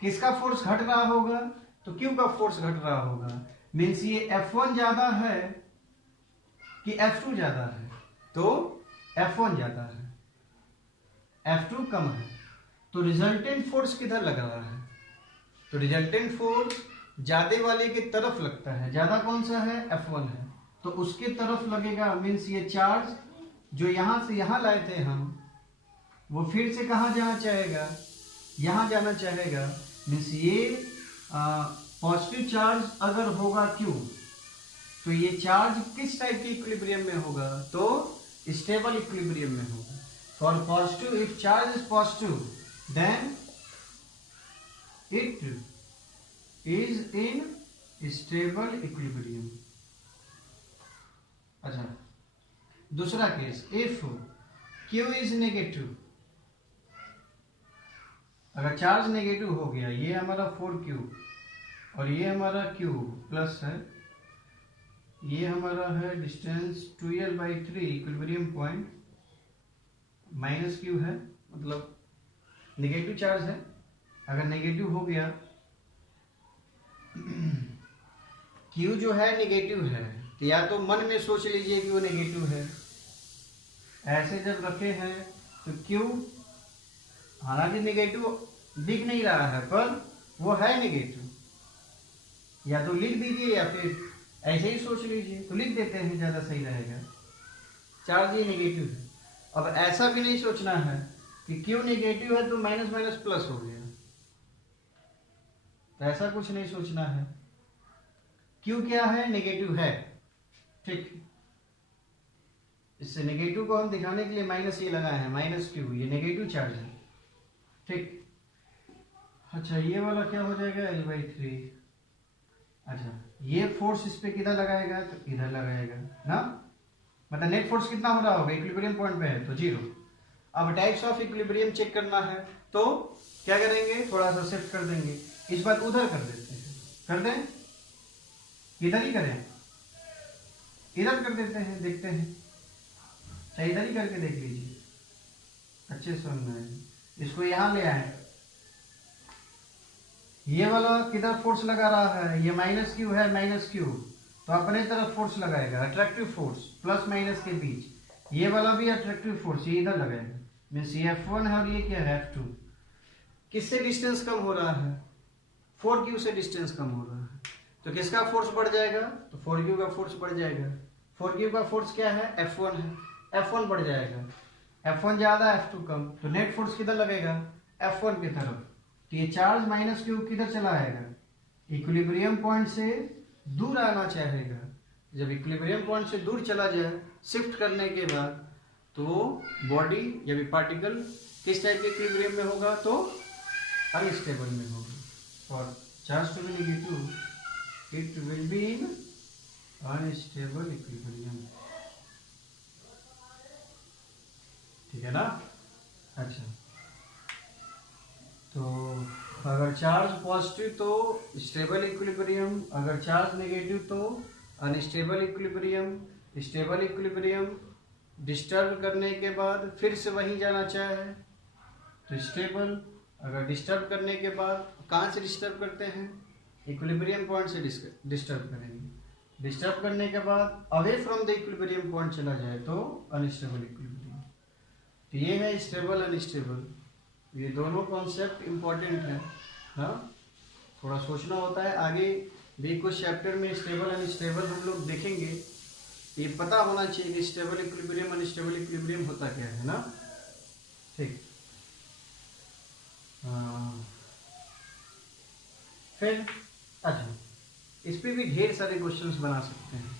किसका फोर्स घट रहा होगा? तो q का फोर्स घट रहा होगा। मीन्स ये F1 ज्यादा है कि F2 ज्यादा है? तो F1 ज्यादा है, F2 कम है। तो रिजल्टेंट फोर्स किधर लग रहा है? तो रिजल्टेंट फोर्स ज्यादा वाले की तरफ लगता है। ज्यादा कौन सा है? F1 है, तो उसके तरफ लगेगा। मीन्स ये चार्ज जो यहां से यहां लाए थे हम, वो फिर से कहां जाना चाहेगा? यहां जाना चाहेगा। मीन्स ये पॉजिटिव चार्ज अगर होगा Q, तो ये चार्ज किस टाइप के इक्विलिब्रियम में होगा? तो स्टेबल इक्विलिब्रियम में होगा। For positive, if charge is positive, then it is in stable equilibrium. अच्छा, दूसरा case, if Q is negative, अगर चार्ज नेगेटिव हो गया, ये हमारा 4Q और ये हमारा Q प्लस है, ये हमारा है distance 2L/3 equilibrium point, minus Q है, मतलब नेगेटिव चार्ज है। अगर नेगेटिव हो गया, Q जो है नेगेटिव है, तो या तो मन में सोच लीजिए कि वो नेगेटिव है, ऐसे जब रखे हैं तो Q हालांकि नेगेटिव दिख नहीं रहा है पर वो है नेगेटिव, या तो लिख दीजिए या फिर ऐसे ही सोच लीजिए, तो लिख देते हैं, ज़्यादा सही रहेगा। चार्ज ये नेगेटिव है। अब ऐसा भी नहीं सोचना है कि Q नेगेटिव है तो माइनस माइनस प्लस हो गया, तो ऐसा कुछ नहीं सोचना है। Q क्या है? नेगेटिव है, ठीक। इससे नेगेटिव को हम दिखाने के लिए माइनस ये लगाए हैं, माइनस Q, ये नेगेटिव चार्ज है, ठीक। अच्छा, ये वाला क्या हो जाएगा? L/3। अच्छा, ये फोर्स इस पे किधर लगाएगा? तो इधर लगाएगा ना, मतलब नेट फोर्स कितना हो रहा होगा? इक्विलिब्रियम पॉइंट पे है तो 0। अब टाइप्स ऑफ इक्विलिब्रियम चेक करना है तो क्या करेंगे? थोड़ा सा शिफ्ट कर देंगे, इस बार उधर कर देते हैं, कर दें, इधर ही करें, इधर कर देते हैं, देखते हैं, चाहे इधर ही करके देख लीजिए, अच्छे से समझना है। इसको यहाँ ले आए, ये वाला किधर फोर्स लगा रहा है? ये माइनस Q है, माइनस Q, तो अपने तरफ फोर्स लगाएगा, अट्रैक्टिव फोर्स प्लस माइनस के बीच। ये वाला भी अट्रैक्टिव फोर्स ये इधर लगाएगा, मीन्स ये F1 है और ये क्या है? F2। किससे डिस्टेंस कम हो रहा है? 4Q से डिस्टेंस कम हो रहा है, तो किसका फोर्स बढ़ जाएगा? तो 4Q का फोर्स बढ़ जाएगा। 4Q का फोर्स क्या है? F1 है, F1 बढ़ जाएगा, F1 ज्यादा F2 कम, तो नेट फोर्स किधर लगेगा? F1 की तरफ। तो ये चार्ज माइनस Q किधर चला आएगा? इक्विलिब्रियम पॉइंट से दूर आना चाहेगा। जब इक्विलिब्रियम पॉइंट से दूर चला जाए शिफ्ट करने के बाद, तो बॉडी या भी पार्टिकल किस टाइप के इक्विलिब्रियम में होगा? तो अनस्टेबल में होगा। और charge to be negative, it will be in unstable equilibrium, ठीक है ना? अच्छा, तो अगर चार्ज पॉजिटिव तो स्टेबल इक्विलिब्रियम, अगर चार्ज नेगेटिव तो unstable equilibrium. Stable equilibrium disturb करने के बाद फिर से वहीं जाना चाहे तो स्टेबल। अगर डिस्टर्ब करने के बाद कहाँ से डिस्टर्ब करते हैं? इक्विलिब्रियम पॉइंट से डिस्टर्ब करेंगे। डिस्टर्ब करने के बाद away from the equilibrium point चला जाए तो अनस्टेबल इक्विलिब्रियम। तो ये है स्टेबल अनस्टेबल, ये दोनों कॉन्सेप्ट इम्पोर्टेंट है, हाँ, थोड़ा सोचना होता है। आगे भी कुछ चैप्टर में स्टेबल अनस्टेबल हम लोग देखेंगे, ये पता होना चाहिए कि स्टेबल इक्विलिब्रियम अनस्टेबल इक्विलिब्रियम होता क्या है ना, ठीक। फिर अच्छा, इस पे भी ढेर सारे क्वेश्चंस बना सकते हैं,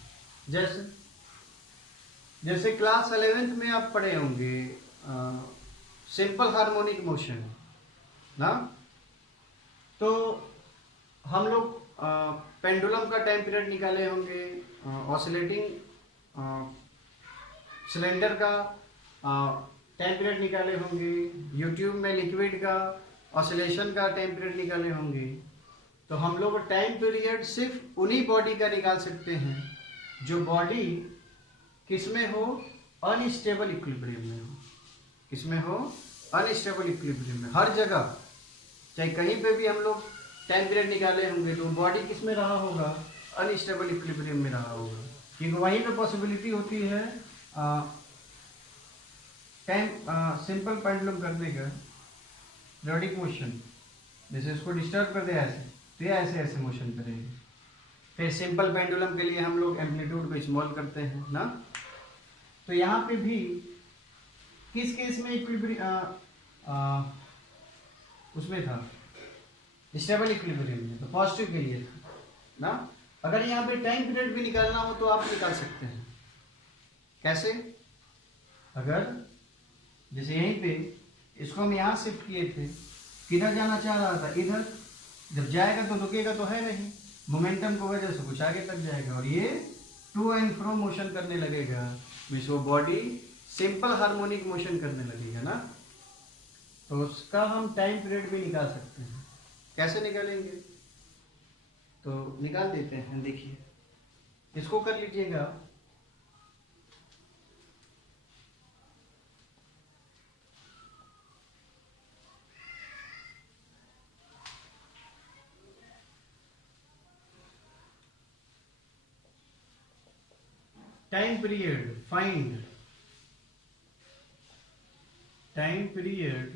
जैसे क्लास 11th में आप पढ़े होंगे सिंपल हार्मोनिक मोशन ना, तो हम लोग पेंडुलम का टाइम पीरियड निकाले होंगे, ऑसिलेटिंग सिलेंडर का टाइम पीरियड निकाले होंगे, यूट्यूब में लिक्विड का ऑसिलेशन का टाइम पीरियड निकाले होंगे। तो हम लोग टाइम पीरियड सिर्फ उन्हीं बॉडी का निकाल सकते हैं जो बॉडी किसमें हो? अनस्टेबल इक्विलिब्रियम में हो। किसमें हो? अनस्टेबल इक्विलिब्रियम में। हर जगह चाहे कहीं पे भी हम लोग टाइम पीरियड निकाले होंगे तो बॉडी किस में रहा होगा? अनस्टेबल इक्विलिब्रियम में रहा होगा, क्योंकि वहीं पे पॉसिबिलिटी होती है टाइम सिंपल पेंडुलम करने का, पीरियोडिक मोशन। जैसे इसको डिस्टर्ब कर दे ऐसे, तो ये ऐसे ऐसे मोशन करेंगे। फिर सिंपल पेंडुलम के लिए हम लोग एम्पलीट्यूड को स्मॉल करते हैं ना। तो यहाँ पे भी किस केस में इक्विलिब्रियम उसमें था? स्टेबल इक्विलिब्रियम में, तो पॉजिटिव के लिए था ना। अगर यहाँ पे टाइम पीरियड भी निकालना हो तो आप निकाल सकते हैं। कैसे? अगर जैसे यहीं पे इसको हम यहाँ शिफ्ट किए थे, किधर जाना चाह रहा था? इधर। जब जाएगा तो रुकेगा तो है नहीं, मोमेंटम की वजह से कुछ आगे तक जाएगा और ये टू एंड फ्रो मोशन करने लगेगा। मीन्स वो बॉडी सिंपल हार्मोनिक मोशन करने लगेगा ना, तो उसका हम टाइम पीरियड भी निकाल सकते हैं। कैसे निकालेंगे, तो निकाल देते हैं। देखिए इसको कर लीजिएगा। Time period, find time period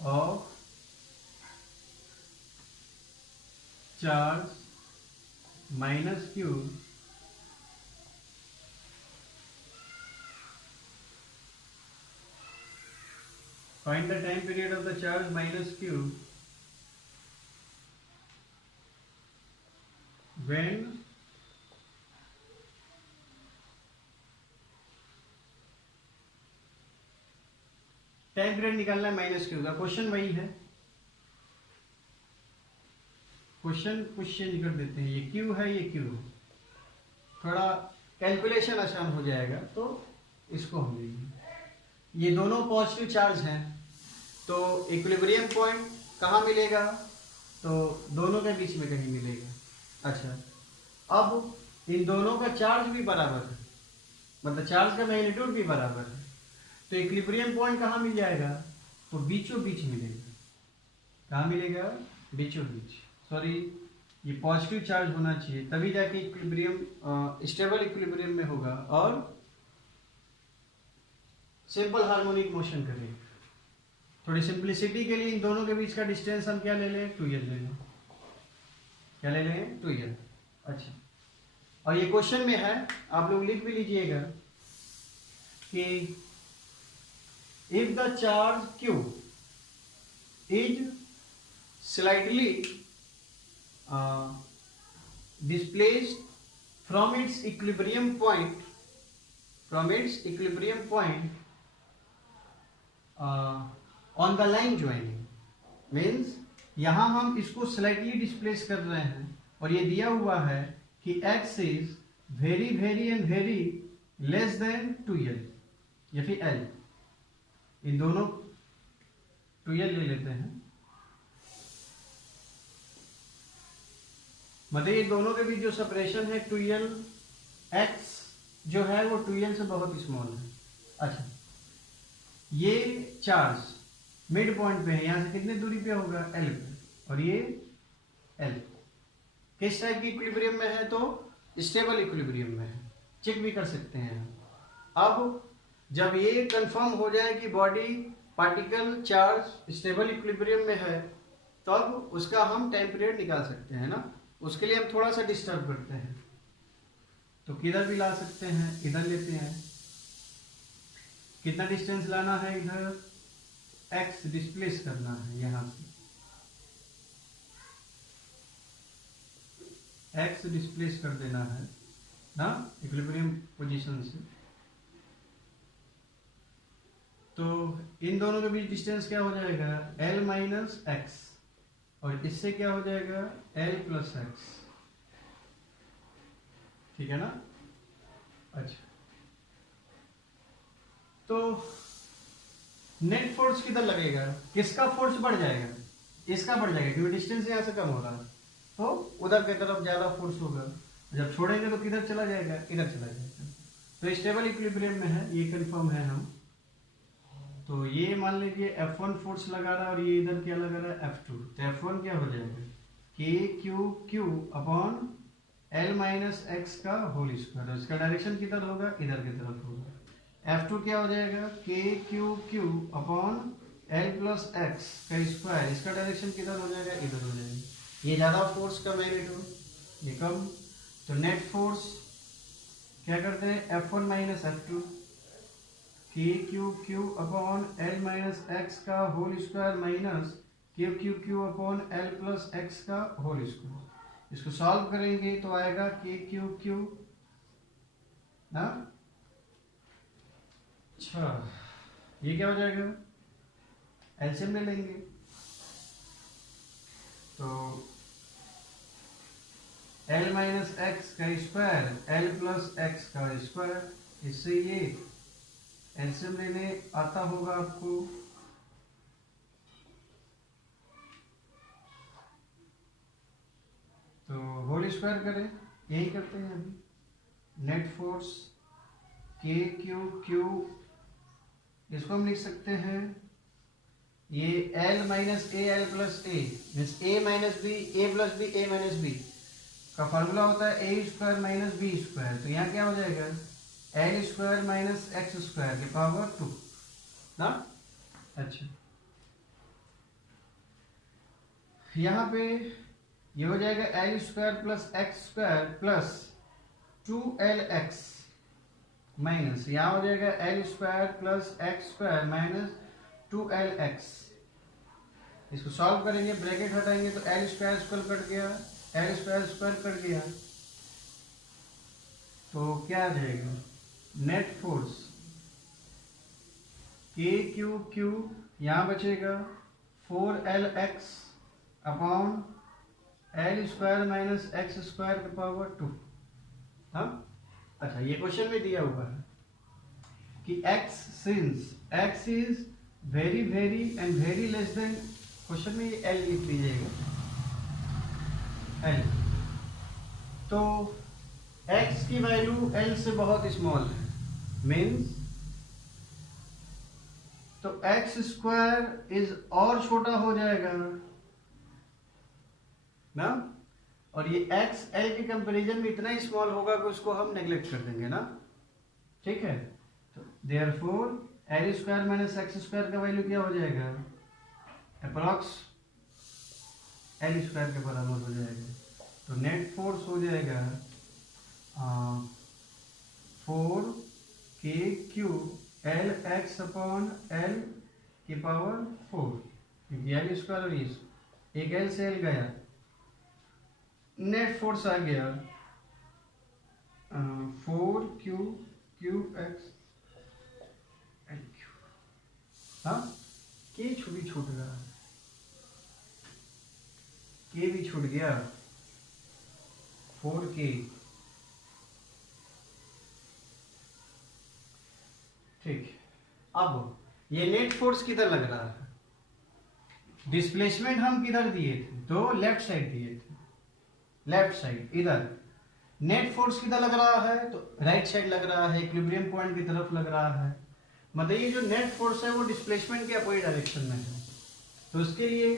of charge minus Q find the time period of the charge minus q when time period निकालना है माइनस क्यू का। क्वेश्चन वही है, क्वेश्चन कुछ चेंज कर देते हैं। ये क्यू है, ये क्यू है, थोड़ा कैलकुलेशन आसान हो जाएगा तो इसको हम लेंगे। ये दोनों पॉजिटिव चार्ज हैं, तो इक्विलिब्रियम पॉइंट कहाँ मिलेगा, तो दोनों के बीच में कहीं मिलेगा। अच्छा, अब इन दोनों का चार्ज भी बराबर है, मतलब चार्ज का मैग्नीट्यूड भी बराबर है, तो इक्विलिब्रियम पॉइंट कहाँ मिल जाएगा, तो बीचों बीच मिलेगा। कहाँ मिलेगा, बीचों बीच। सॉरी, ये पॉजिटिव चार्ज होना चाहिए, तभी जाके इक्विलिब्रियम स्टेबल इक्विलिब्रियम में होगा और सिंपल हार्मोनिक मोशन करेगा। थोड़ी सिंप्लिसिटी के लिए इन दोनों के बीच का डिस्टेंस हम क्या ले लें, 2l ले लें। क्या ले लें, 2l। अच्छा, और ये क्वेश्चन में है, आप लोग लिख भी लीजिएगा कि if the charge q is slightly displaced from its equilibrium point on the line joining, means यहां हम इसको slightly displace कर रहे हैं और ये दिया हुआ है कि x is very very and very less than 2l या फिर l। इन दोनों 2l ले लेते हैं, मतलब ये दोनों के बीच जो सेपरेशन है 2l, x जो है वो 2l से बहुत स्मॉल है। अच्छा, ये चार्ज मिड पॉइंट पे है, यहां से कितने दूरी पे होगा, l पे, और ये l किस टाइप की इक्विलिब्रियम में है, तो स्टेबल इक्विलिब्रियम में है। चेक भी कर सकते हैं। अब जब ये कंफर्म हो जाए कि body particle charge stable equilibrium में है, तब उसका हम टाइम पीरियड निकाल सकते हैं ना। उसके लिए हम थोड़ा सा डिस्टर्ब करते हैं, तो किधर भी ला सकते हैं, इधर लेते हैं। कितना डिस्टेंस लाना है, इधर x डिस्प्लेस करना है, यहां से x डिस्प्लेस कर देना है ना इक्विलिब्रियम पोजीशन से। तो इन दोनों के बीच डिस्टेंस क्या हो जाएगा, l माइनस एक्स, और इससे क्या हो जाएगा, l प्लस एक्स। ठीक है ना। अच्छा, तो नेट फोर्स किधर लगेगा, किसका फोर्स बढ़ जाएगा, इसका बढ़ जाएगा, क्योंकि डिस्टेंस यहां से कम हो रहा है, तो उधर की तरफ ज्यादा फोर्स होगा। जब छोड़ेंगे तो किधर चला जाएगा, इधर चला जाएगा। तो स्टेबल इक्विलिब्रियम में है, ये कंफर्म है हम। तो ये मान लीजिए F1 फोर्स लगा रहा है और ये इधर क्या लगा रहा है, F2। तो F1 क्या हो जाएगा, KQQ upon L minus x का होल स्क्वायर। इसका डायरेक्शन किधर होगा, इधर की तरफ होगा। F2 क्या हो जाएगा, KQQ upon L plus X का स्क्वायर। इसका डायरेक्शन किधर हो जाएगा, इधर हो जाएगा। ये ज्यादा फोर्स का मैग्नीट्यूड, ये कम। तो नेट फोर्स क्या करते हैं, F1 minus F2 KQQ upon L minus x का whole square minus KQQ upon L plus X का होल स्क्वायर। इसको सॉल्व करेंगे तो आएगा KQQ ना। अच्छा, ये क्या हो जाएगा, एलसीएम ले लेंगे। तो एल माइनस एक्स का स्क्वायर एल प्लस एक्स का स्क्वायर, इससे ये एलसीएम लेने आता होगा आपको। तो होल स्क्वायर करें, यही करते हैं अभी। नेट फोर्स के क्यू क्यू, इसको हम लिख सकते हैं ये L minus A L plus A means A minus B A plus B A minus B का फॉर्मूला होता है A square minus B square. तो यहाँ क्या हो जाएगा L square minus X square की पावर 2 ना। अच्छा, यहाँ पे ये हो जाएगा L square plus X square plus 2lx minus यहाँ हो जाएगा L square plus X square minus 2lx। इसको सॉल्व करेंगे, ब्रैकेट हटाएंगे तो एल स्क्वायर स्क्वायर कट गया, एल स्क्वायर स्क्वायर कट गया, तो क्या आ जाएगा नेट फोर्स के क्यू क्यू, यहाँ बचेगा 4lx upon L square minus X square की पावर 2। हाँ, अच्छा ये क्वेश्चन में दिया हुआ है कि x since x is very very and very less than, question में ये l लिख लीजिएगा l, तो x की वैल्यू l से बहुत स्मॉल है मीन्स तो एक्स स्क्वायर इज और छोटा हो जाएगा ना, और ये x l के कंपैरिजन में इतना स्मॉल होगा कि उसको हम नेग्लेक्ट कर देंगे ना। ठीक है, तो therefore L square minus X square का वैल्यू क्या हो जाएगा अप्रॉक्स एल स्क्वायर के बराबर हो जाएगा। तो नेट फोर्स हो जाएगा 4 के Q L x upon L की पावर 4, क्योंकि एल स्क्वायर एक एल से एल गया, नेट फोर्स आ गया 4 Q Q x L Q. हाँ, के भी छूट रहा है, के भी छूट गया 4k। ठीक, अब ये नेट फोर्स किधर लग रहा है, डिस्प्लेसमेंट हम किधर दिए थे, तो लेफ्ट साइड दिए थे, लेफ्ट साइड इधर। नेट फोर्स किधर लग रहा है, तो राइट साइड लग रहा है, इक्विलिब्रियम पॉइंट की तरफ लग रहा है। मतलब ये जो नेट फोर्स है वो डिस्प्लेसमेंट के अपोजिट डायरेक्शन में है। तो उसके लिए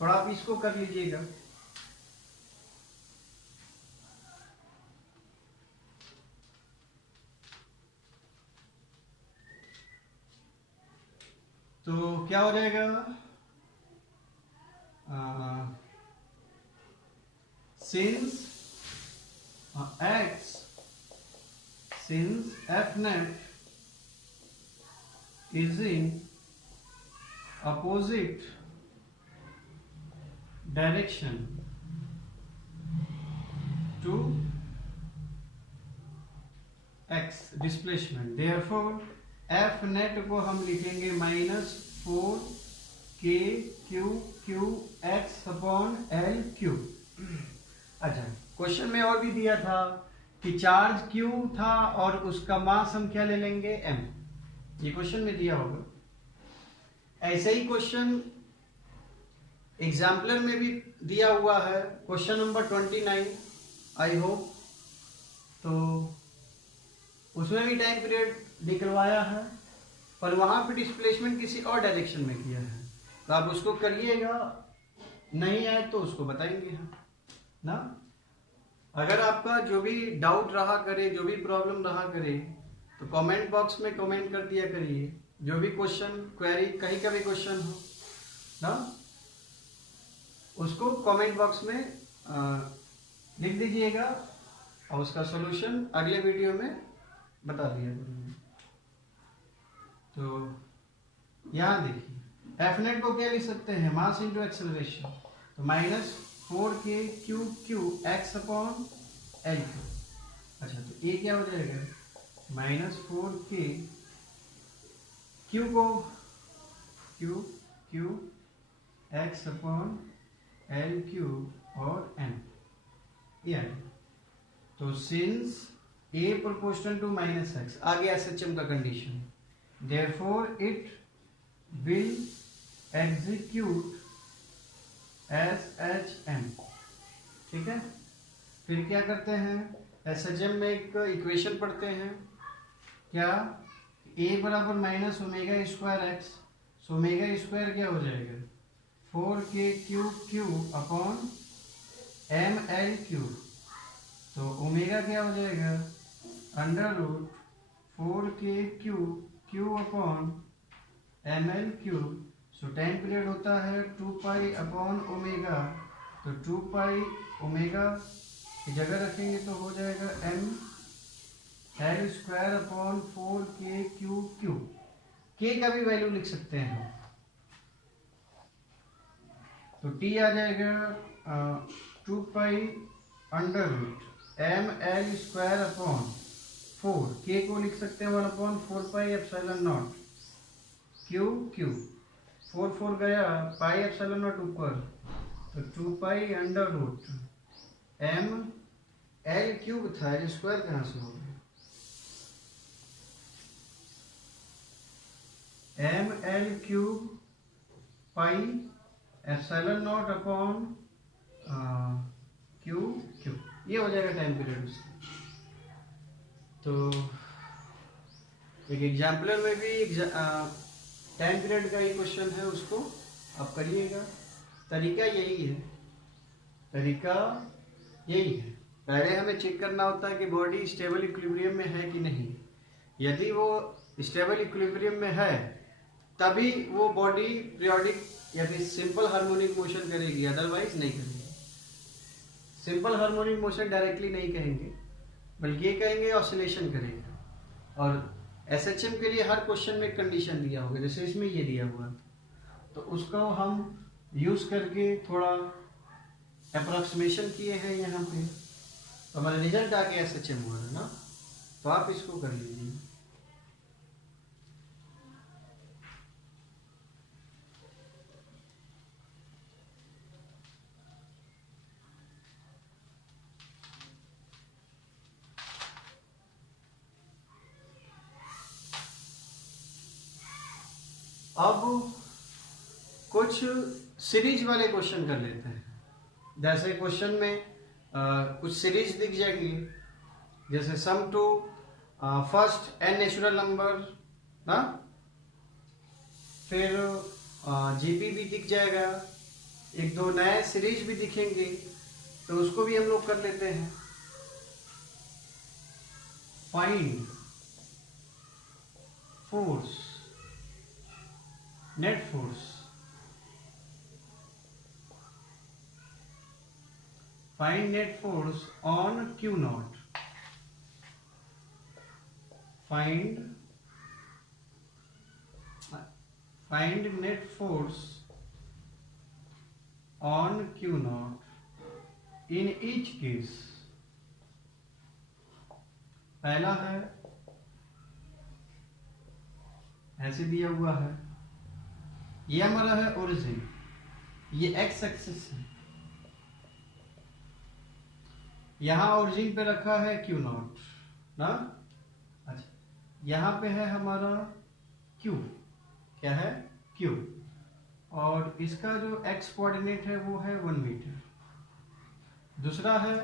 थोड़ा आप इसको कर लीजिएगा। तो क्या हो जाएगा since f net is in opposite direction to x displacement, therefore f net को हम लिखेंगे -4 k q q x upon l q। अच्छा, क्वेश्चन में और भी दिया था कि चार्ज q था और उसका मास हम क्या ले लेंगे m, ये क्वेश्चन में दिया होगा। ऐसे ही क्वेश्चन एग्जाम्पलर में भी दिया हुआ है, क्वेश्चन नंबर 29 आई होप, तो उसमें भी टाइम पीरियड निकलवाया है, पर वहां पे डिस्प्लेसमेंट किसी और डायरेक्शन में किया है। तो आप उसको करिएगा, नहीं आए तो उसको बताएंगे हम ना। अगर आपका जो भी डाउट रहा करे, जो भी प्रॉब्लम रहा करे, तो कमेंट बॉक्स में कमेंट कर दिया करिए। जो भी क्वेश्चन क्वेरी कहीं का भी क्वेश्चन हो ना, उसको कमेंट बॉक्स में लिख दीजिएगा और उसका सॉल्यूशन अगले वीडियो में बता दिया करूँगा। तो यहाँ देखिए एफ नेट को क्या लिख सकते हैं, मास इंटू एक्सेलरेशन, तो -4k Q Q X upon L Q. अच्छा, तो ये क्या हो जाएगा -4k क्यू को Q Q X upon L Q और एन। ये आएगा। तो since a proportional to minus X, आ गया SHM का condition, therefore it will execute SHM। ठीक है, फिर क्या करते हैं, SHM में एक इक्वेशन पढ़ते हैं, क्या, a बराबर minus omega square X, so omega square क्या हो जाएगा 4k cube upon ml cube, तो ओमेगा क्या हो जाएगा under root 4k cube upon ml cube. So time period होता है 2 पाई अपॉन ओमेगा, तो 2 पाई ओमेगा की जगह रखेंगे तो हो जाएगा ml square upon 4k cube. k का भी वैल्यू लिख सकते हैं हम, तो t आ जाएगा 2 pi under root ml square upon 4, k को लिख सकते हैं 1 upon 4 pi epsilon naught cube, 4 गया, पाई एप्सिलॉन नॉट ऊपर, तो 2 pi under root ml cube था, स्क्वायर कहाँ से हो गया, ml cube pi epsilon naught upon cube, ये हो जाएगा टाइम पीरियड उसका। तो एक एग्जाम्पलर में भी टाइम पीरियड का ही क्वेश्चन है, उसको आप करिएगा। तरीका यही है, पहले हमें चेक करना होता है कि बॉडी स्टेबल इक्विलिब्रियम में है कि नहीं। यदि वो स्टेबल इक्विलिब्रियम में है तभी वो बॉडी पीरियोडिक या फिर सिंपल हार्मोनिक मोशन करेगी, अदरवाइज नहीं करेगी। सिंपल हार्मोनिक मोशन डायरेक्टली नहीं कहेंगे, बल्कि ये कहेंगे ऑसिलेशन करेगा। और SHM के लिए हर क्वेश्चन में कंडीशन दिया होगा, जैसे इसमें ये दिया हुआ, तो उसको हम यूज करके थोड़ा अप्रोक्सीमेशन किए हैं यहाँ पे, तो हमारा रिजल्ट आके SHM हुआ है ना, तो आप इसको कर लीजिए। अब कुछ सीरीज वाले क्वेश्चन कर लेते हैं। जैसे क्वेश्चन में कुछ सीरीज दिख जाएगी, जैसे sum to first n natural number ना, फिर जीपी भी दिख जाएगा, एक दो नए सीरीज भी दिखेंगे, तो उसको भी हम लोग कर लेते हैं। Find force, net force, find net force on Q not, find net force on Q not in each case. पहला है, ऐसे दिया हुआ है, ये हमारा है ओरिजिन, ये एक्स एक्सिस है, यहां ओरिजिन पे रखा है Q नॉट ना। अच्छा, यहां पे है हमारा Q, क्या है Q, और इसका जो x कोऑर्डिनेट है वो है 1 मीटर। दूसरा है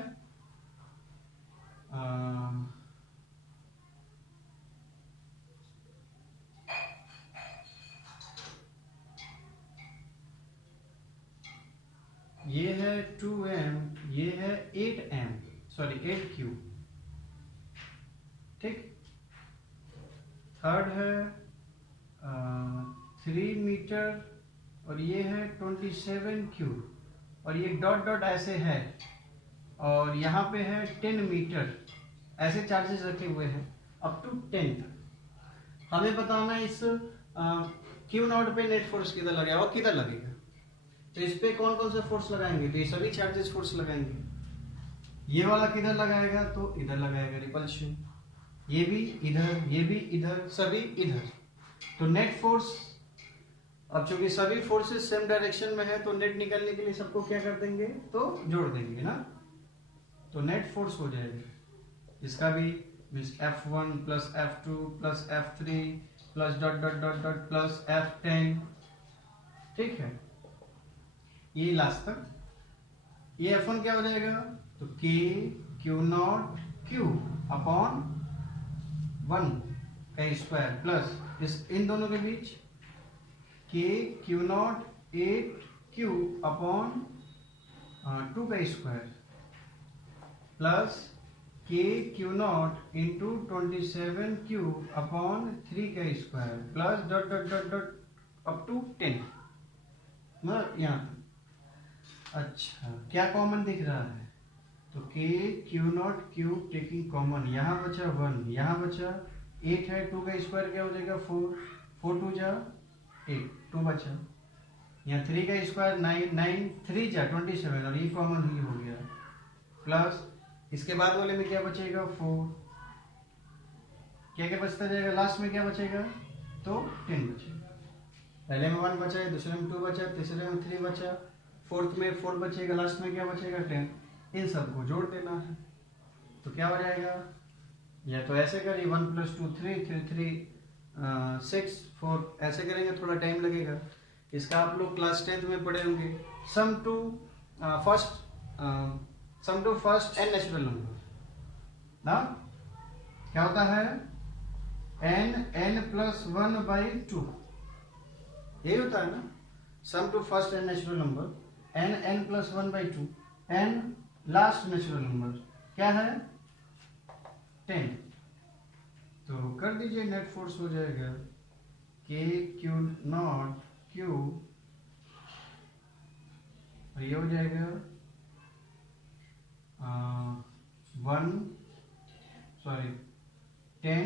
ये है 2m, ये है 8m, सॉरी 8q, ठीक। थर्ड है 3 मीटर, और ये है 27q, और ये डॉट डॉट ऐसे है, और यहाँ पे है 10 मीटर, ऐसे चार्जेस रखे हुए हैं अप टू 10 तक। हमें बताना है इस Q नॉट पे नेट फोर्स किधर लगेगा और किधर लगेगा। तो इस पे कौन कौन से फोर्स लगाएंगे, तो ये सभी चार्जेस फोर्स लगाएंगे। ये वाला किधर लगाएगा, तो इधर लगाएगा रिपल्शन, ये भी इधर, ये भी इधर, सभी इधर। तो नेट फोर्स, अब चूंकि सभी फोर्सेस सेम डायरेक्शन में है तो नेट निकालने के लिए सबको क्या कर देंगे, तो जोड़ देंगे ना। तो नेट फोर्स हो जाएगा इसका भी means F1 plus F2 plus F3 plus dot dot dot dot plus F10, ठीक है, ये लास्ट तक। ये F1 क्या हो जाएगा, तो K Q naught Q upon 1 का स्क्वायर प्लस इस इन दोनों के बीच K Q naught 8Q upon 2 का square plus K Q naught into 27Q upon 3 का square plus dot dot dot dot up to 10, मतलब यहाँ। अच्छा, क्या कॉमन दिख रहा है, तो K Q naught Q taking common, यहाँ बचा 1, यहाँ बचा 8 है, 2 का स्क्वायर क्या हो जाएगा 4, 4 2 जा 8, 2 बचा, यहाँ 3 का स्क्वायर 9, 9 3 जा 27 और ये कॉमन ही हो गया, प्लस इसके बाद वाले में क्या बचेगा 4, क्या क्या बचता जाएगा, लास्ट में क्या बचेगा, तो 10 बचेगा। पहले में 1 बचा है, दूसरे में 2 बचा, तीसरे में 3 बचा, फोर्थ में 4 बचेगा, लास्ट में क्या बचेगा 10। इन सबको जोड़ देना है तो क्या हो जाएगा, या तो ऐसे करिए 1 + 2 3 3 3 6 4, ऐसे करेंगे थोड़ा टाइम लगेगा। इसका आप लोग क्लास 10th में पढ़े होंगे, sum to first N natural number ना, क्या होता है n n+1/2, यही होता है ना, sum to first N natural number n n+1/2, n last natural number क्या है 10। तो कर दीजिए, नेट फोर्स हो जाएगा K Q नॉट Q और ये हो जाएगा 10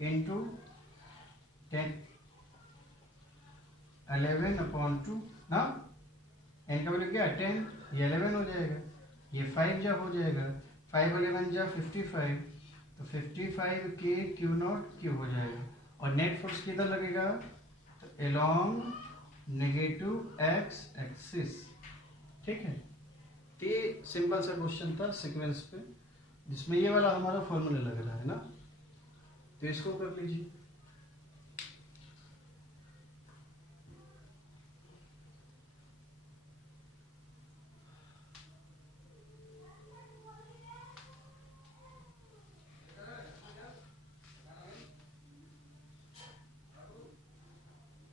इंटू 10 11/2 ना, n का वैल्यू क्या है 10, ये 11 हो जाएगा, ये 5 जब हो जाएगा 5 11 जा 55, तो 55 K Q नॉट Q हो जाएगा। और नेट फोर्स किधर लगेगा, तो अलोंग नेगेटिव x एक्सिस, ठीक है। ये सिंपल सा क्वेश्चन था सीक्वेंस पे, जिसमें ये वाला हमारा फॉर्मूला लग रहा है ना, तो इसको कर लीजिए।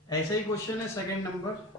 ऐसा ही क्वेश्चन है सेकंड नंबर,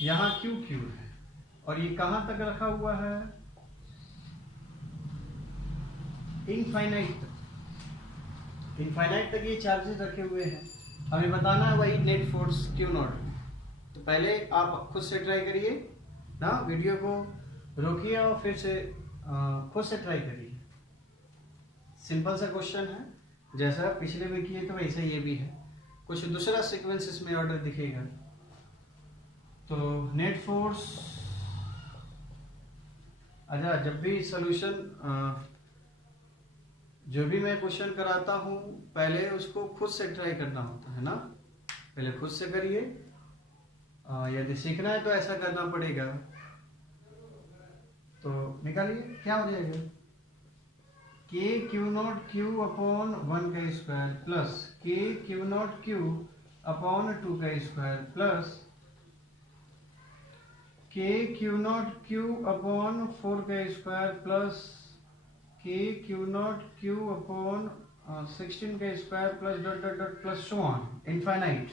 यहाँ क्यू क्यू है और ये कहां तक रखा हुआ है, इनफाइनाइट तक, इनफाइनाइट तक ये चार्जेस रखे हुए हैं। हमें बताना है वही नेट फोर्स क्यू नॉट। तो पहले आप खुद से ट्राई करिए ना, वीडियो को रोकिए और फिर से खुद से ट्राई करिए। सिंपल सा क्वेश्चन है, जैसा पिछले में किए तो वैसा ये भी है, कुछ दूसरा सीक्वेंस इसमें ऑर्डर दिखेगा। तो नेट फोर्स, अच्छा जब भी सॉल्यूशन जो भी मैं क्वेश्चन कराता हूँ पहले उसको खुद से ट्राई करना होता है ना, पहले खुद से करिए। यदि सीखना है तो ऐसा करना पड़ेगा। तो निकालिए क्या हो जाएगा, K Q naught Q upon 1 का square plus K Q naught Q upon 2 का square plus K Q naught Q upon 4 का square plus K Q naught Q upon 16 का square plus dot dot dot plus so on infinite.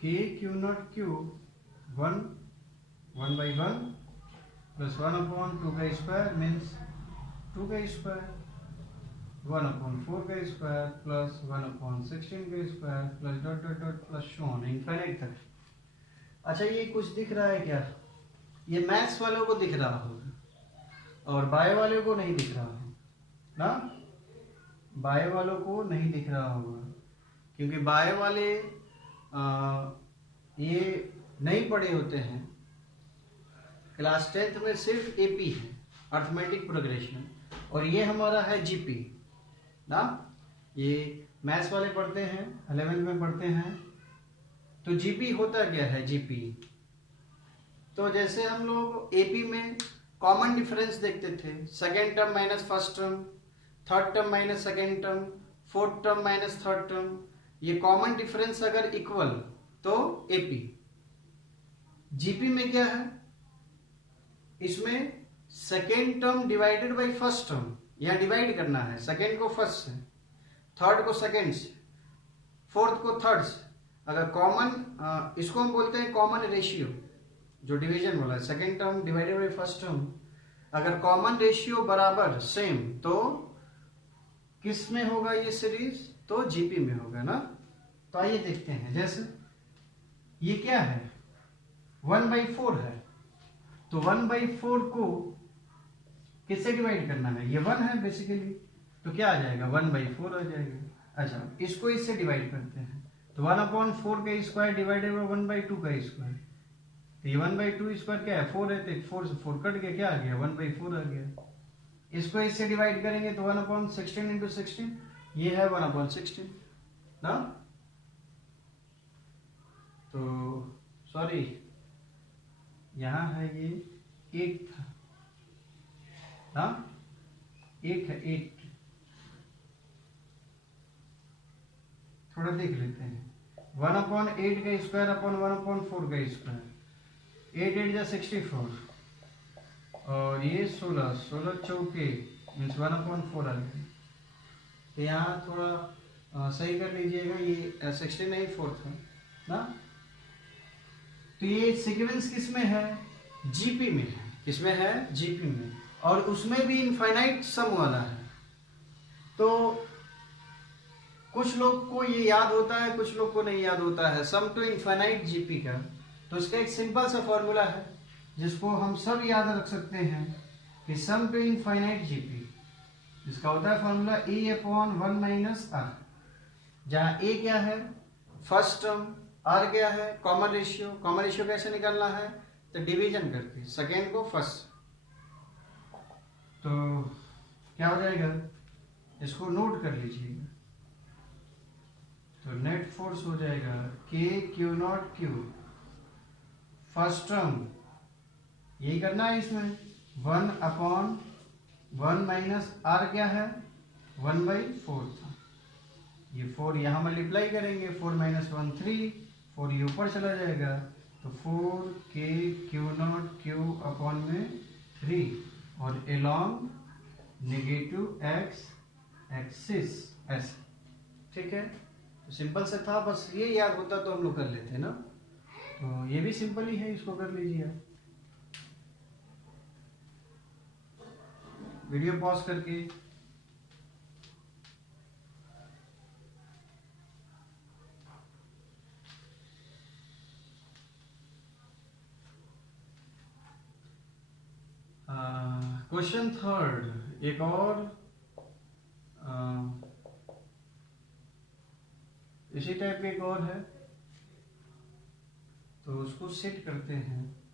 K Q naught Q 1/1 plus 1 upon 2 का स्क्वायर मीन्स 2 का स्क्वायर, 1 अपॉन 4 का स्क्वायर प्लस 1 अपॉन 16 का square plus dot dot dot plus so on infinite तक। अच्छा ये कुछ दिख रहा है क्या, ये मैथ्स वालों को दिख रहा होगा और बायो वालों को नहीं दिख रहा होगा ना, बायो वालों को नहीं दिख रहा होगा क्योंकि बायो वाले ये नहीं पढ़े होते हैं। क्लास 10th में सिर्फ एपी है, अर्थमेटिक प्रोग्रेशन, और ये हमारा है जीपी ना। ये मैथ्स वाले पढ़ते हैं, 11th में पढ़ते हैं। तो जीपी होता क्या है? जीपी तो जैसे हम लोग एपी में कॉमन डिफरेंस देखते थे, second term minus first term, third term minus second term, fourth term minus third term, ये कॉमन डिफरेंस अगर इक्वल तो एपी। जीपी में क्या है? इसमें second term divided by first term, या डिवाइड करना है सेकेंड को फर्स्ट से, थर्ड को सेकेंड से, फोर्थ को थर्ड से। अगर कॉमन, इसको हम बोलते हैं कॉमन रेशियो, जो डिवीजन वाला है, second term divided by first term. अगर कॉमन रेशियो बराबर सेम तो किस में होगा ये सीरीज? तो जीपी में होगा ना। तो आइए देखते हैं, जैसे ये क्या है? 1/4 है, तो 1/4 को किससे डिवाइड करना है? ये 1 है बेसिकली, तो क्या आ जाएगा? 1/4 आ जाएगा। अच्छा, इसको इससे डिवाइड करते हैं, तो 1/4 का स्क्वायर डिवाइडेड बाय 1/2 का स्क्वायर। तो ये 1/2 स्क्वायर क्या है? 4 है, तो 4 से 4 कट गया, क्या आ गया? 1/4 आ गया। इसको इससे डिवाइड करेंगे तो 1/16 इंटू 16, ये है 1/16 ना। तो सॉरी, यहां है ये 8 था ना, 8 है, 8। थोड़ा देख लेते हैं, 1/8 का स्क्वायर अपन 1/4 का स्क्वायर, 8 8 जा 64, और ये 16 चौके मीन्स 1/4 आ गया। तो यहाँ थोड़ा सही कर लीजिएगा, ये 16 नहीं 4 था ना। तो ये सीक्वेंस किस में है? जीपी में है। किसमें है? जीपी में, और उसमें भी इनफाइनाइट सम वाला है। तो कुछ लोग को ये याद होता है, कुछ लोग को नहीं याद होता है, सम टू इनफाइनाइट जीपी का। तो इसका एक सिंपल सा फॉर्मूला है जिसको हम सब याद रख सकते हैं कि सम टू इनफाइनाइट जीपी, जिसका होता है फॉर्मूला E/1 - R, जहां ए क्या है? फर्स्ट टर्म, आर क्या है? Common ratio. कॉमन रेशियो कैसे निकालना है? तो डिवीजन करके सेकेंड को फर्स्ट। तो क्या हो जाएगा? इसको नोट कर लीजिएगा। तो नेट फोर्स हो जाएगा KQ0Q, फर्स्ट टर्म यही करना है इसमें, 1/1 - R क्या है? 1/4 था। ये 4 यहाँ मल्टीप्लाई करेंगे, 4 - 1 3, 4 ये ऊपर चला जाएगा, तो 4KQ0Q अपॉन में 3, और एलॉन्ग नेगेटिव x एक्सिस ऐसे। ठीक है, तो सिंपल से था, बस ये याद होता तो हम लोग कर लेते ना। तो ये भी सिंपल ही है, इसको कर लीजिए आप। वीडियो पॉज करके क्वेश्चन थर्ड, एक और इसी टाइप के एक और है, तो उसको सेट करते हैं।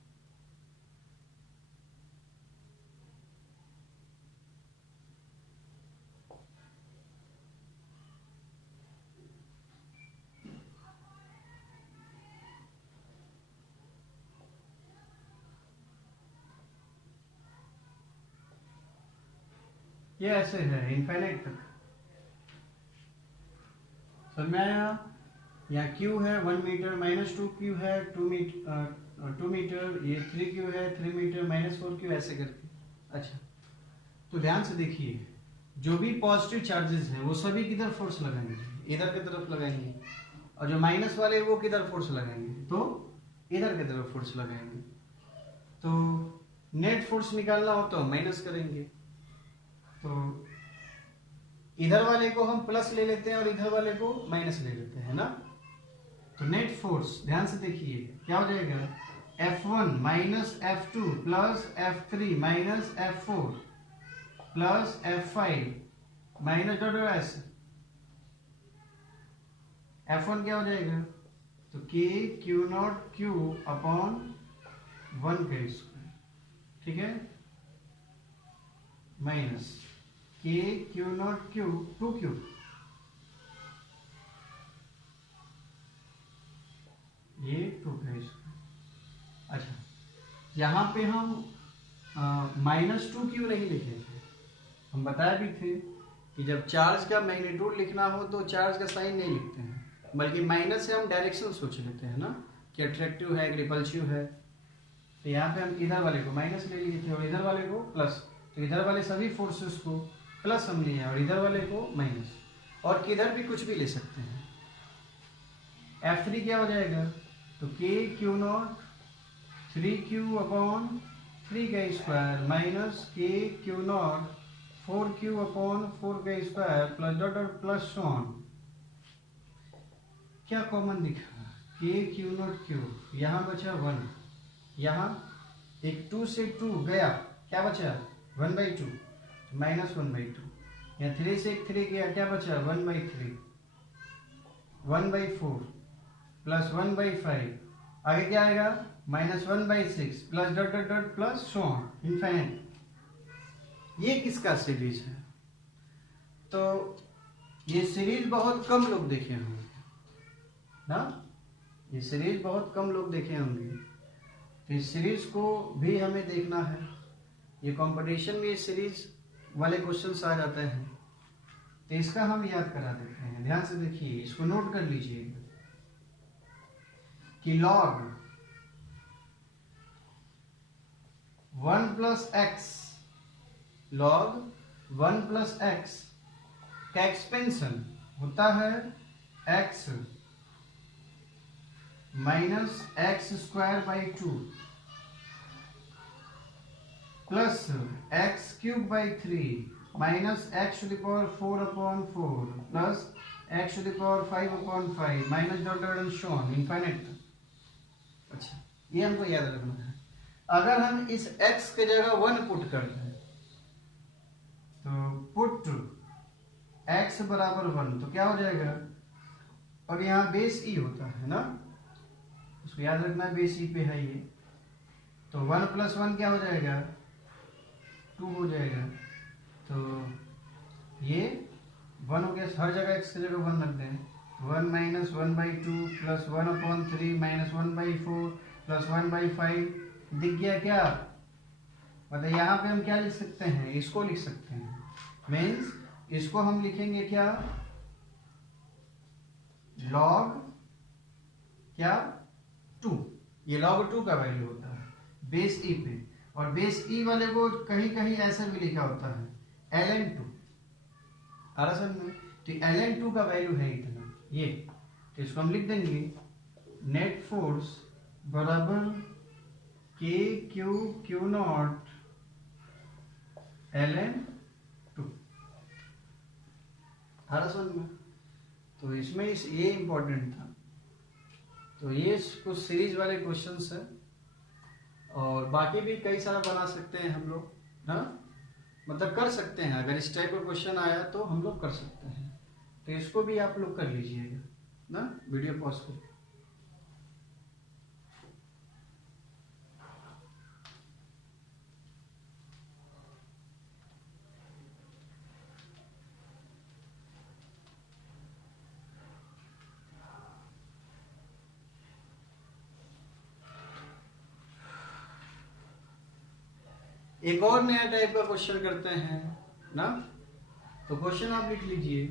ये ऐसे है इनफाइनाइट तक, समझ में आया? यहाँ Q है 1 मीटर, -2Q है 2 मीटर, ये 3Q है 3 मीटर, -4Q, ऐसे करके। अच्छा, तो ध्यान से देखिए, जो भी पॉजिटिव चार्जेस हैं वो सभी किधर फोर्स लगाएंगे? इधर की तरफ लगाएंगे, और जो माइनस वाले वो किधर फोर्स लगाएंगे? तो इधर की तरफ फोर्स लगाएंगे। तो नेट फोर्स निकालना हो तो माइनस करेंगे, तो इधर वाले को हम प्लस ले लेते हैं और इधर वाले को माइनस ले लेते हैं ना। तो नेट फोर्स ध्यान से देखिए क्या हो जाएगा? F1 minus F2 plus F3 minus F4 plus F5 minus dot S. F1 क्या हो जाएगा? तो K Q naught Q upon 1 का स्क्वायर, ठीक है, minus K Q naught Q 2Q, ये 2 का स्क्वायर। अच्छा, यहाँ पे हम माइनस 2Q नहीं लिखे थे, हम बताए भी थे कि जब चार्ज का मैग्नीट्यूड लिखना हो तो चार्ज का साइन नहीं लिखते हैं, बल्कि माइनस से हम डायरेक्शन सोच लेते हैं ना, कि अट्रैक्टिव है, रिपल्सिव है। तो यहाँ पे हम इधर वाले को माइनस ले लिए थे और इधर वाले को प्लस, तो इधर वाले सभी फोर्सेस को प्लस हम लिए और इधर वाले को माइनस, और किधर भी कुछ भी ले सकते हैं। F3 क्या हो जाएगा? तो K Q not 3Q upon 3 का square minus K Q not 4Q upon 4 का square plus dot dot plus on. क्या कॉमन दिखा? K Q नॉट Q, यहाँ बचा 1, यहाँ एक 2 से 2 गया, क्या बचा? 1/2 माइनस 1/2, यहाँ 3 से एक 3 गया, क्या बचा? 1/3, 1/4 प्लस 1/5, आगे क्या आएगा? Minus 1/6 plus dot dot dot plus so on infinite. ये किसका सीरीज है? तो ये सीरीज बहुत कम लोग देखे होंगे ना, ये सीरीज बहुत कम लोग देखे होंगे, तो इस सीरीज को भी हमें देखना है। ये कंपटीशन में ये सीरीज वाले क्वेश्चंस आ जाते हैं, तो इसका हम याद करा देते हैं। ध्यान से देखिए, इसको नोट कर लीजिए कि log 1 plus X, log 1 plus X का एक्सपेंशन होता है x minus X square by 2 plus X cube by 3 minus X to the power 4 upon 4 plus X to the power 5 upon 5 minus dot dot and so on infinite. अच्छा, ये हमको याद रखना है। अगर हम इस x के जगह 1 पुट करते हैं, तो पुट x बराबर 1, तो क्या हो जाएगा? और यहाँ बेस e होता है ना, उसको याद रखना है, बेस e पे है ये, तो 1 प्लस 1 क्या हो जाएगा? 2 हो जाएगा। तो ये 1 हो गया, हर जगह x की जगह 1 रख दें, 1 minus 1/2 plus 1 upon 3 minus 1/4 plus 1/5 दिख गया क्या? मतलब यहाँ पे हम क्या लिख सकते हैं? इसको लिख सकते हैं, मीन्स इसको हम लिखेंगे क्या? log क्या? 2। ये log 2 का वैल्यू होता है बेस ई पे, और बेस ई वाले को कहीं कहीं ऐसा भी लिखा होता है ln2। समझ में? तो ln2 का वैल्यू है इतना, ये, तो इसको हम लिख देंगे नेट फोर्स बराबर K Q नॉट ln2। समझ में? तो इसमें ये इंपॉर्टेंट था। तो ये कुछ सीरीज वाले क्वेश्चंस है, और बाकी भी कई सारा बना सकते हैं हम लोग ना, मतलब कर सकते हैं। अगर इस टाइप का क्वेश्चन आया तो हम लोग कर सकते हैं, तो इसको भी आप लोग कर लीजिएगा ना, वीडियो पॉज कर। एक और नया टाइप का क्वेश्चन करते हैं ना, तो क्वेश्चन आप लिख लीजिए,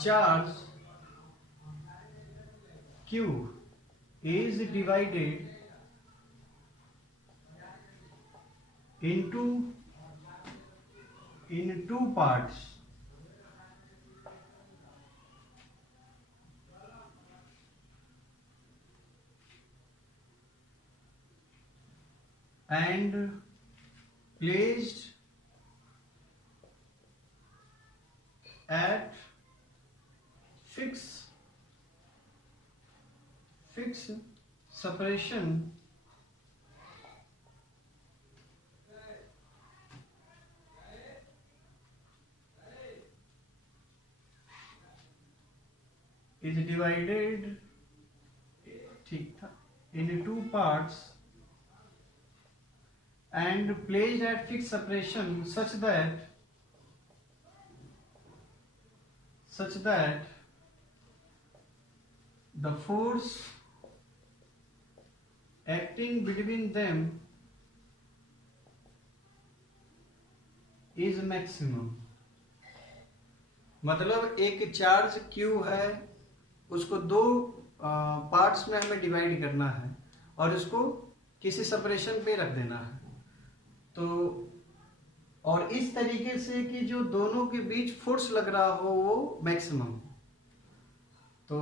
charge Q is divided in two parts, and placed at fixed fix separation is divided, ठीक था, in two parts and placed at fixed separation such that the force acting between them is maximum। मतलब एक चार्ज Q है, उसको दो पार्ट्स में हमें डिवाइड करना है और उसको किसी सेपरेशन पे रख देना है। तो और इस तरीके से कि जो दोनों के बीच फोर्स लग रहा हो वो मैक्सिमम। तो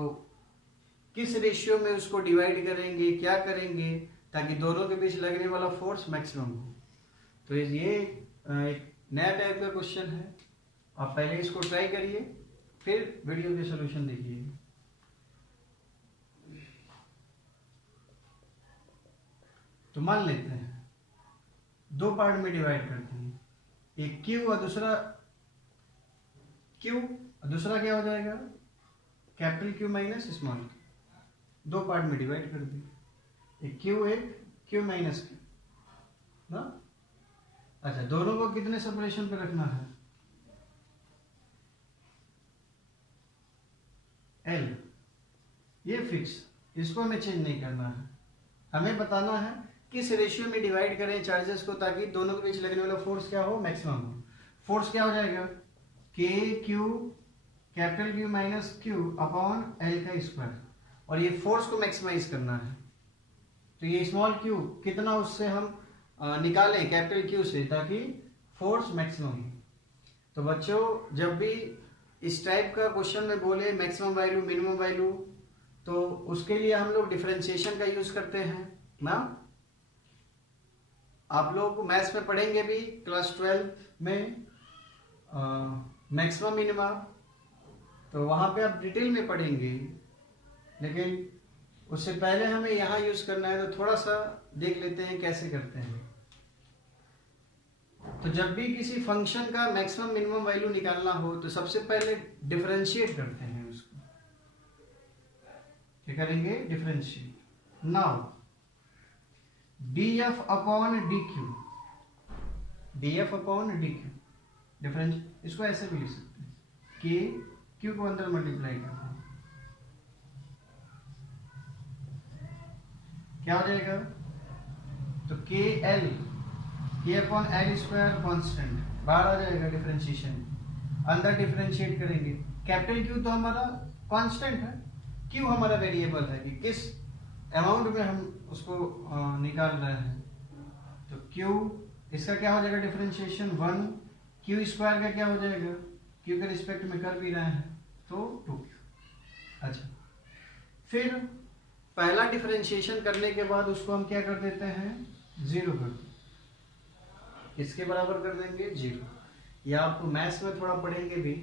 किस रेशियो में उसको डिवाइड करेंगे, क्या करेंगे ताकि दोनों के बीच लगने वाला फोर्स मैक्सिमम हो। तो ये एक नया टाइप का क्वेश्चन है। आप पहले इसको ट्राई करिए, फिर वीडियो के सॉल्यूशन देखिए। तो मान लेते हैं दो पार्ट में डिवाइड करते हैं, एक Q और दूसरा Q और दूसरा क्या हो जाएगा, capital Q minus small q। दो पार्ट में डिवाइड कर दिए, एक Q माइनस Q ना। अच्छा, दोनों को कितने सेपरेशन पे रखना है, L। ये फिक्स, इसको हमें चेंज नहीं करना है। हमें बताना है किस रेशियो में डिवाइड करें चार्जेस को ताकि दोनों के बीच लगने वाला फोर्स क्या हो, मैक्सिमम हो। फोर्स क्या हो जाएगा, के Q capital Q minus Q upon L का स्क्वायर, और ये फोर्स को मैक्सिमाइज करना है। तो ये स्मॉल q कितना उससे हम निकालें कैपिटल Q से ताकि फोर्स मैक्सिमम हो। तो बच्चों जब भी इस टाइप का क्वेश्चन में बोले मैक्सिमम वैल्यू मिनिमम वैल्यू, तो उसके लिए हम लोग डिफरेंशिएशन का यूज करते हैं ना। आप लोग मैथ्स में पढ़ेंगे भी क्लास 12 में मैक्सिमम मिनिमा, तो वहां पे आप डिटेल में पढ़ेंगे। लेकिन उससे पहले हमें यहाँ यूज करना है, तो थोड़ा सा देख लेते हैं कैसे करते हैं। तो जब भी किसी फंक्शन का मैक्सिमम मिनिमम वैल्यू निकालना हो तो सबसे पहले डिफरेंशिएट करते हैं उसको। क्या करेंगे, differentiate. Now df upon dq, df upon dq difference, इसको ऐसे भी लिख सकते हैं कि q को अंदर मल्टीप्लाई करते हैं, क्या हो जाएगा, तो k upon L square constant बाहर आ जाएगा डिफरेंशिएशन, अंदर डिफरेंशिएट करेंगे। कैपिटल Q तो हमारा कांस्टेंट है, Q हमारा वेरिएबल है कि किस अमाउंट में हम उसको निकाल रहे हैं। तो Q इसका क्या हो जाएगा डिफरेंशिएशन 1, Q स्क्वायर का क्या हो जाएगा, Q के रिस्पेक्ट में कर भी रहे हैं तो 2Q। अच्छा, फिर पहला डिफरेंशिएशन करने के बाद उसको हम क्या कर देते हैं, 0 कर देते हैं। किसके बराबर कर देंगे, 0। या आप मैथ्स में थोड़ा पढ़ेंगे भी,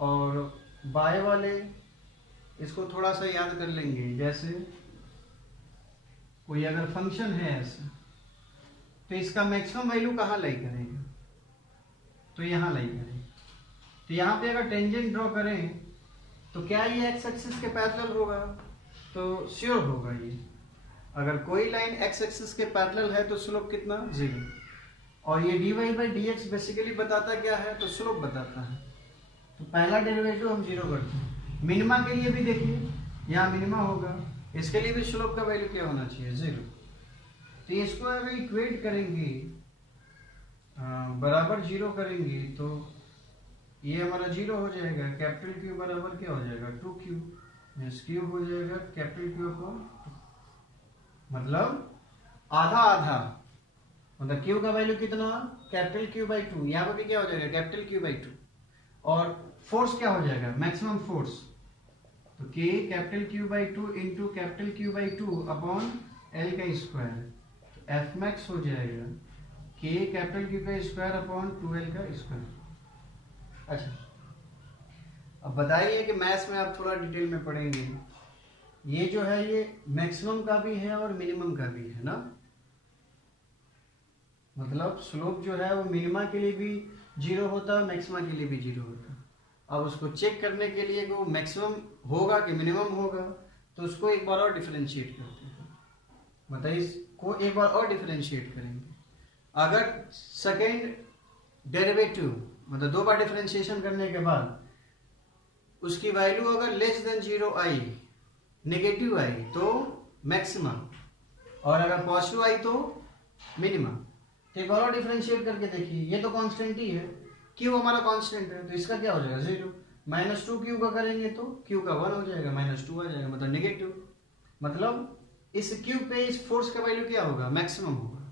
और बाय वाले इसको थोड़ा सा याद कर लेंगे। जैसे कोई अगर फंक्शन है ऐसा, तो इसका मैक्सिमम वैल्यू कहाँ लाई करेंगे, तो यहाँ लाई करेंगे। तो यहाँ पे अगर टेंजेंट ड्रॉ करें तो क्या ये एक्स एक्सिस के पैरेलल होगा, तो श्योर होगा ये। अगर कोई लाइन एक्स एक्सिस के पैरेलल है तो स्लोप कितना, 0। और ये dy बाई dx बेसिकली बताता क्या है, तो स्लोप बताता है। तो पहला डेरिवेटिव हम 0 करते हैं। मिनिमा के लिए भी देखिए, यहाँ मिनिमा होगा, इसके लिए भी स्लोप का वैल्यू क्या होना चाहिए, 0। तो इसको अगर इक्वेट करेंगे, बराबर 0 करेंगे, तो ये हमारा 0 हो जाएगा। कैपिटल Q बराबर क्या हो जाएगा, 2Q, Q हो जाएगा कैपिटल Q अपॉन, मतलब आधा आधा, मतलब Q का वैल्यू कितना, कैपिटल Q बाई 2। यहाँ पर भी क्या हो जाएगा, कैपिटल Q बाई 2। और फोर्स क्या हो जाएगा, मैक्सिमम फोर्स, तो K capital Q by 2 into capital Q by 2 upon L का स्क्वायर, तो F मैक्स हो जाएगा K कैपिटल Q का स्क्वायर अपॉन 2L का स्क्वायर। अच्छा, अब बताइए कि मैथ्स में आप थोड़ा डिटेल में पढ़ेंगे ये जो है ये मैक्सिमम का भी है और मिनिमम का भी है ना, मतलब स्लोप जो है वो मिनिमा के लिए भी जीरो होता है, मैक्सिमा के लिए भी जीरो होता है। अब उसको चेक करने के लिए वो मैक्सिमम होगा कि मिनिमम होगा, तो उसको एक बार और डिफरेंशिएट करते हैं, मतलब इसको एक बार और डिफरेंशिएट करेंगे। अगर सेकेंड डेरिवेटिव मतलब दो बार डिफरेंशिएशन करने के बाद उसकी वैल्यू अगर लेस देन जीरो आई, नेगेटिव आई, तो मैक्सिमम, और अगर पॉजिटिव आई तो मिनिमम। तो एक और डिफरेंशिएट करके देखिए, ये तो कांस्टेंट ही है, क्यू हमारा कांस्टेंट है, तो इसका क्या हो जाएगा जीरो। -2 का करेंगे तो क्यू का 1 हो जाएगा, -2 आ जाएगा, मतलब नेगेटिव। मतलब इस क्यू पे इस फोर्स का वैल्यू क्या होगा, मैक्सिमम होगा,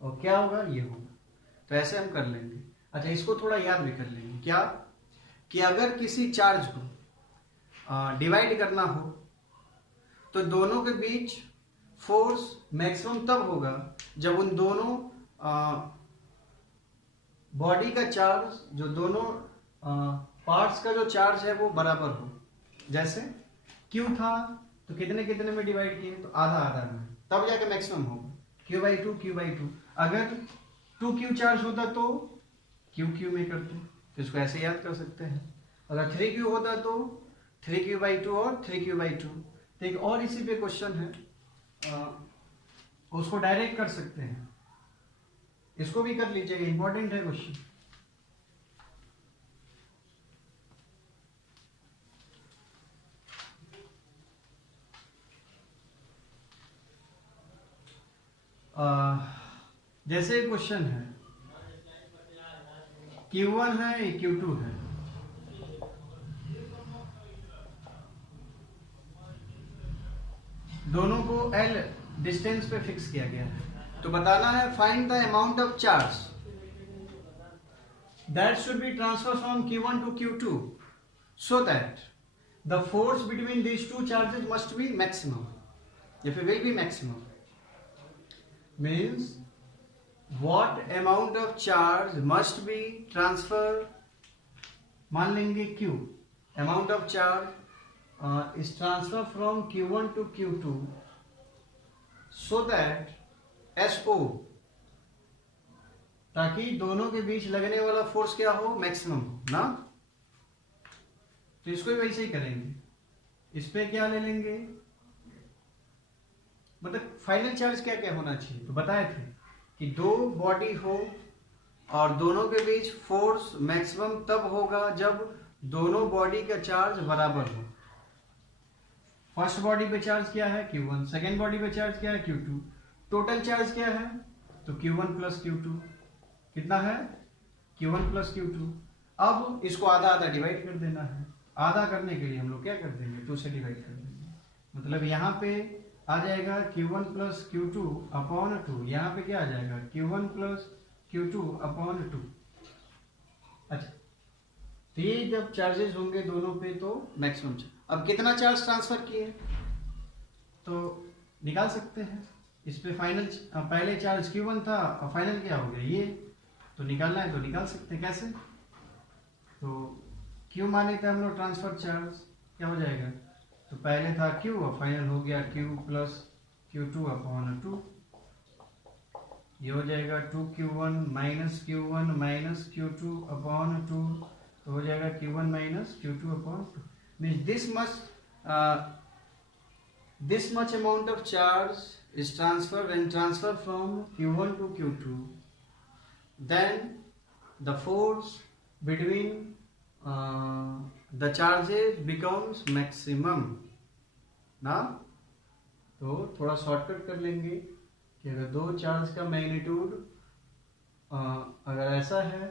और क्या होगा, ये होगा। तो ऐसे हम कर लेंगे। अच्छा, इसको थोड़ा याद भी कर लेंगे, क्या कि अगर किसी चार्ज को डिवाइड करना हो तो दोनों के बीच फोर्स मैक्सिमम तब होगा जब उन दोनों बॉडी का चार्ज, जो दोनों पार्ट्स का जो चार्ज है वो बराबर हो। जैसे Q था तो कितने कितने में डिवाइड किए, तो आधा आधा में, तब जाके मैक्सिमम होगा, Q/2 Q/2। अगर 2Q चार्ज होता तो Q में करते, तो इसको ऐसे याद कर सकते हैं। अगर 3Q होता तो 3Q/2 और 3Q/2। तो एक और इसी पे क्वेश्चन है, उसको डायरेक्ट कर सकते हैं, इसको भी कर लीजिएगा, इंपॉर्टेंट है क्वेश्चन। जैसे क्वेश्चन है Q1 है, Q2 है, दोनों को L डिस्टेंस पे फिक्स किया गया है, तो बताना है find the amount of charge that should be transferred from Q1 to Q2 so that the force between these two charges must be maximum. If it will be maximum, means what amount of charge must be transferred, मान लेंगे Q, amount of charge is transferred from Q1 to Q2 so that SO, ताकि दोनों के बीच लगने वाला फोर्स क्या हो, मैक्सिमम हो ना। तो इसको भी वैसे ही करेंगे, इस पे क्या ले लेंगे, मतलब फाइनल चार्ज क्या क्या होना चाहिए, तो बताए थे कि दो बॉडी हो और दोनों के बीच फोर्स मैक्सिमम तब होगा जब दोनों बॉडी का चार्ज बराबर हो। फर्स्ट बॉडी पे चार्ज क्या है, Q1, सेकेंड बॉडी पे चार्ज क्या है, Q2, टोटल चार्ज क्या है, तो Q1 प्लस Q2 कितना है, Q1 प्लस Q2। अब इसको आधा आधा डिवाइड कर देना है, आधा करने के लिए हम लोग क्या कर देंगे, 2 से डिवाइड कर देंगे, मतलब यहाँ पे आ जाएगा Q1 प्लस Q2 अपॉन 2, यहाँ पे क्या आ जाएगा, Q1 प्लस Q2 अपॉन 2। अच्छा, तो ये जब चार्जेस होंगे दोनों पे तो मैक्सिमम। अब कितना चार्ज ट्रांसफर किए तो निकाल सकते हैं, इस पे फाइनल पहले चार्ज Q1 था और फाइनल क्या हो गया ये, तो निकालना है तो निकाल सकते हैं। कैसे, तो Q माने थे हम लोग ट्रांसफर चार्ज, क्या हो जाएगा, तो पहले था Q और फाइनल हो गया Q प्लस Q2 अपॉन 2, ये हो जाएगा 2Q1 माइनस Q2 अपॉन 2, तो हो जाएगा Q1 minus Q2 upon 2। Means this much amount of charge is transferred when transferred from Q1 to Q2, then the force between the charges becomes maximum ना। तो थोड़ा शॉर्टकट कर लेंगे कि अगर दो चार्ज का मैग्नीट्यूड अगर ऐसा है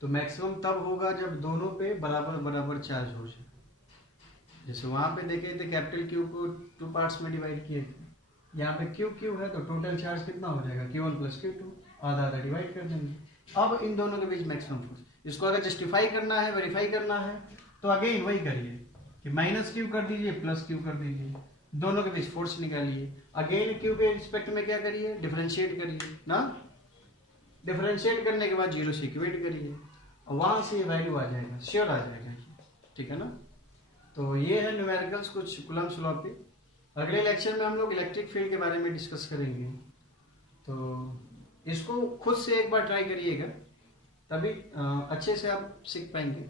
तो मैक्सिमम तब होगा जब दोनों पे बराबर बराबर चार्ज हो जाए। जैसे वहां पे देखे थे कैपिटल Q को 2 पार्ट्स में डिवाइड किए थे, यहाँ पे Q है तो टोटल चार्ज कितना हो जाएगा, Q1 प्लस Q2, आधा आधा डिवाइड कर देंगे। अब इन दोनों के बीच मैक्सिमम फोर्स, इसको अगर जस्टिफाई करना है, वेरीफाई करना है, तो अगेन वही करिए कि -Q कर दीजिए प्लस Q कर दीजिए, दोनों के बीच फोर्स निकालिए। अगेन Q के रिस्पेक्ट में क्या करिए, डिफरेंशिएट करिए ना, डिफरेंशिएट करने के बाद 0 से इक्वेट करिए और वहां से वैल्यू आ जाएगा, श्योर आ जाएगा, ठीक है ना। तो ये है न्यूमेरिकल्स कुछ कूलम्ब्स लॉ पे। अगले लेक्चर में हम लोग इलेक्ट्रिक फील्ड के बारे में डिस्कस करेंगे, तो इसको खुद से एक बार ट्राई करिएगा, तभी अच्छे से आप सीख पाएंगे।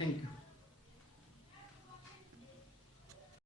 Thank you.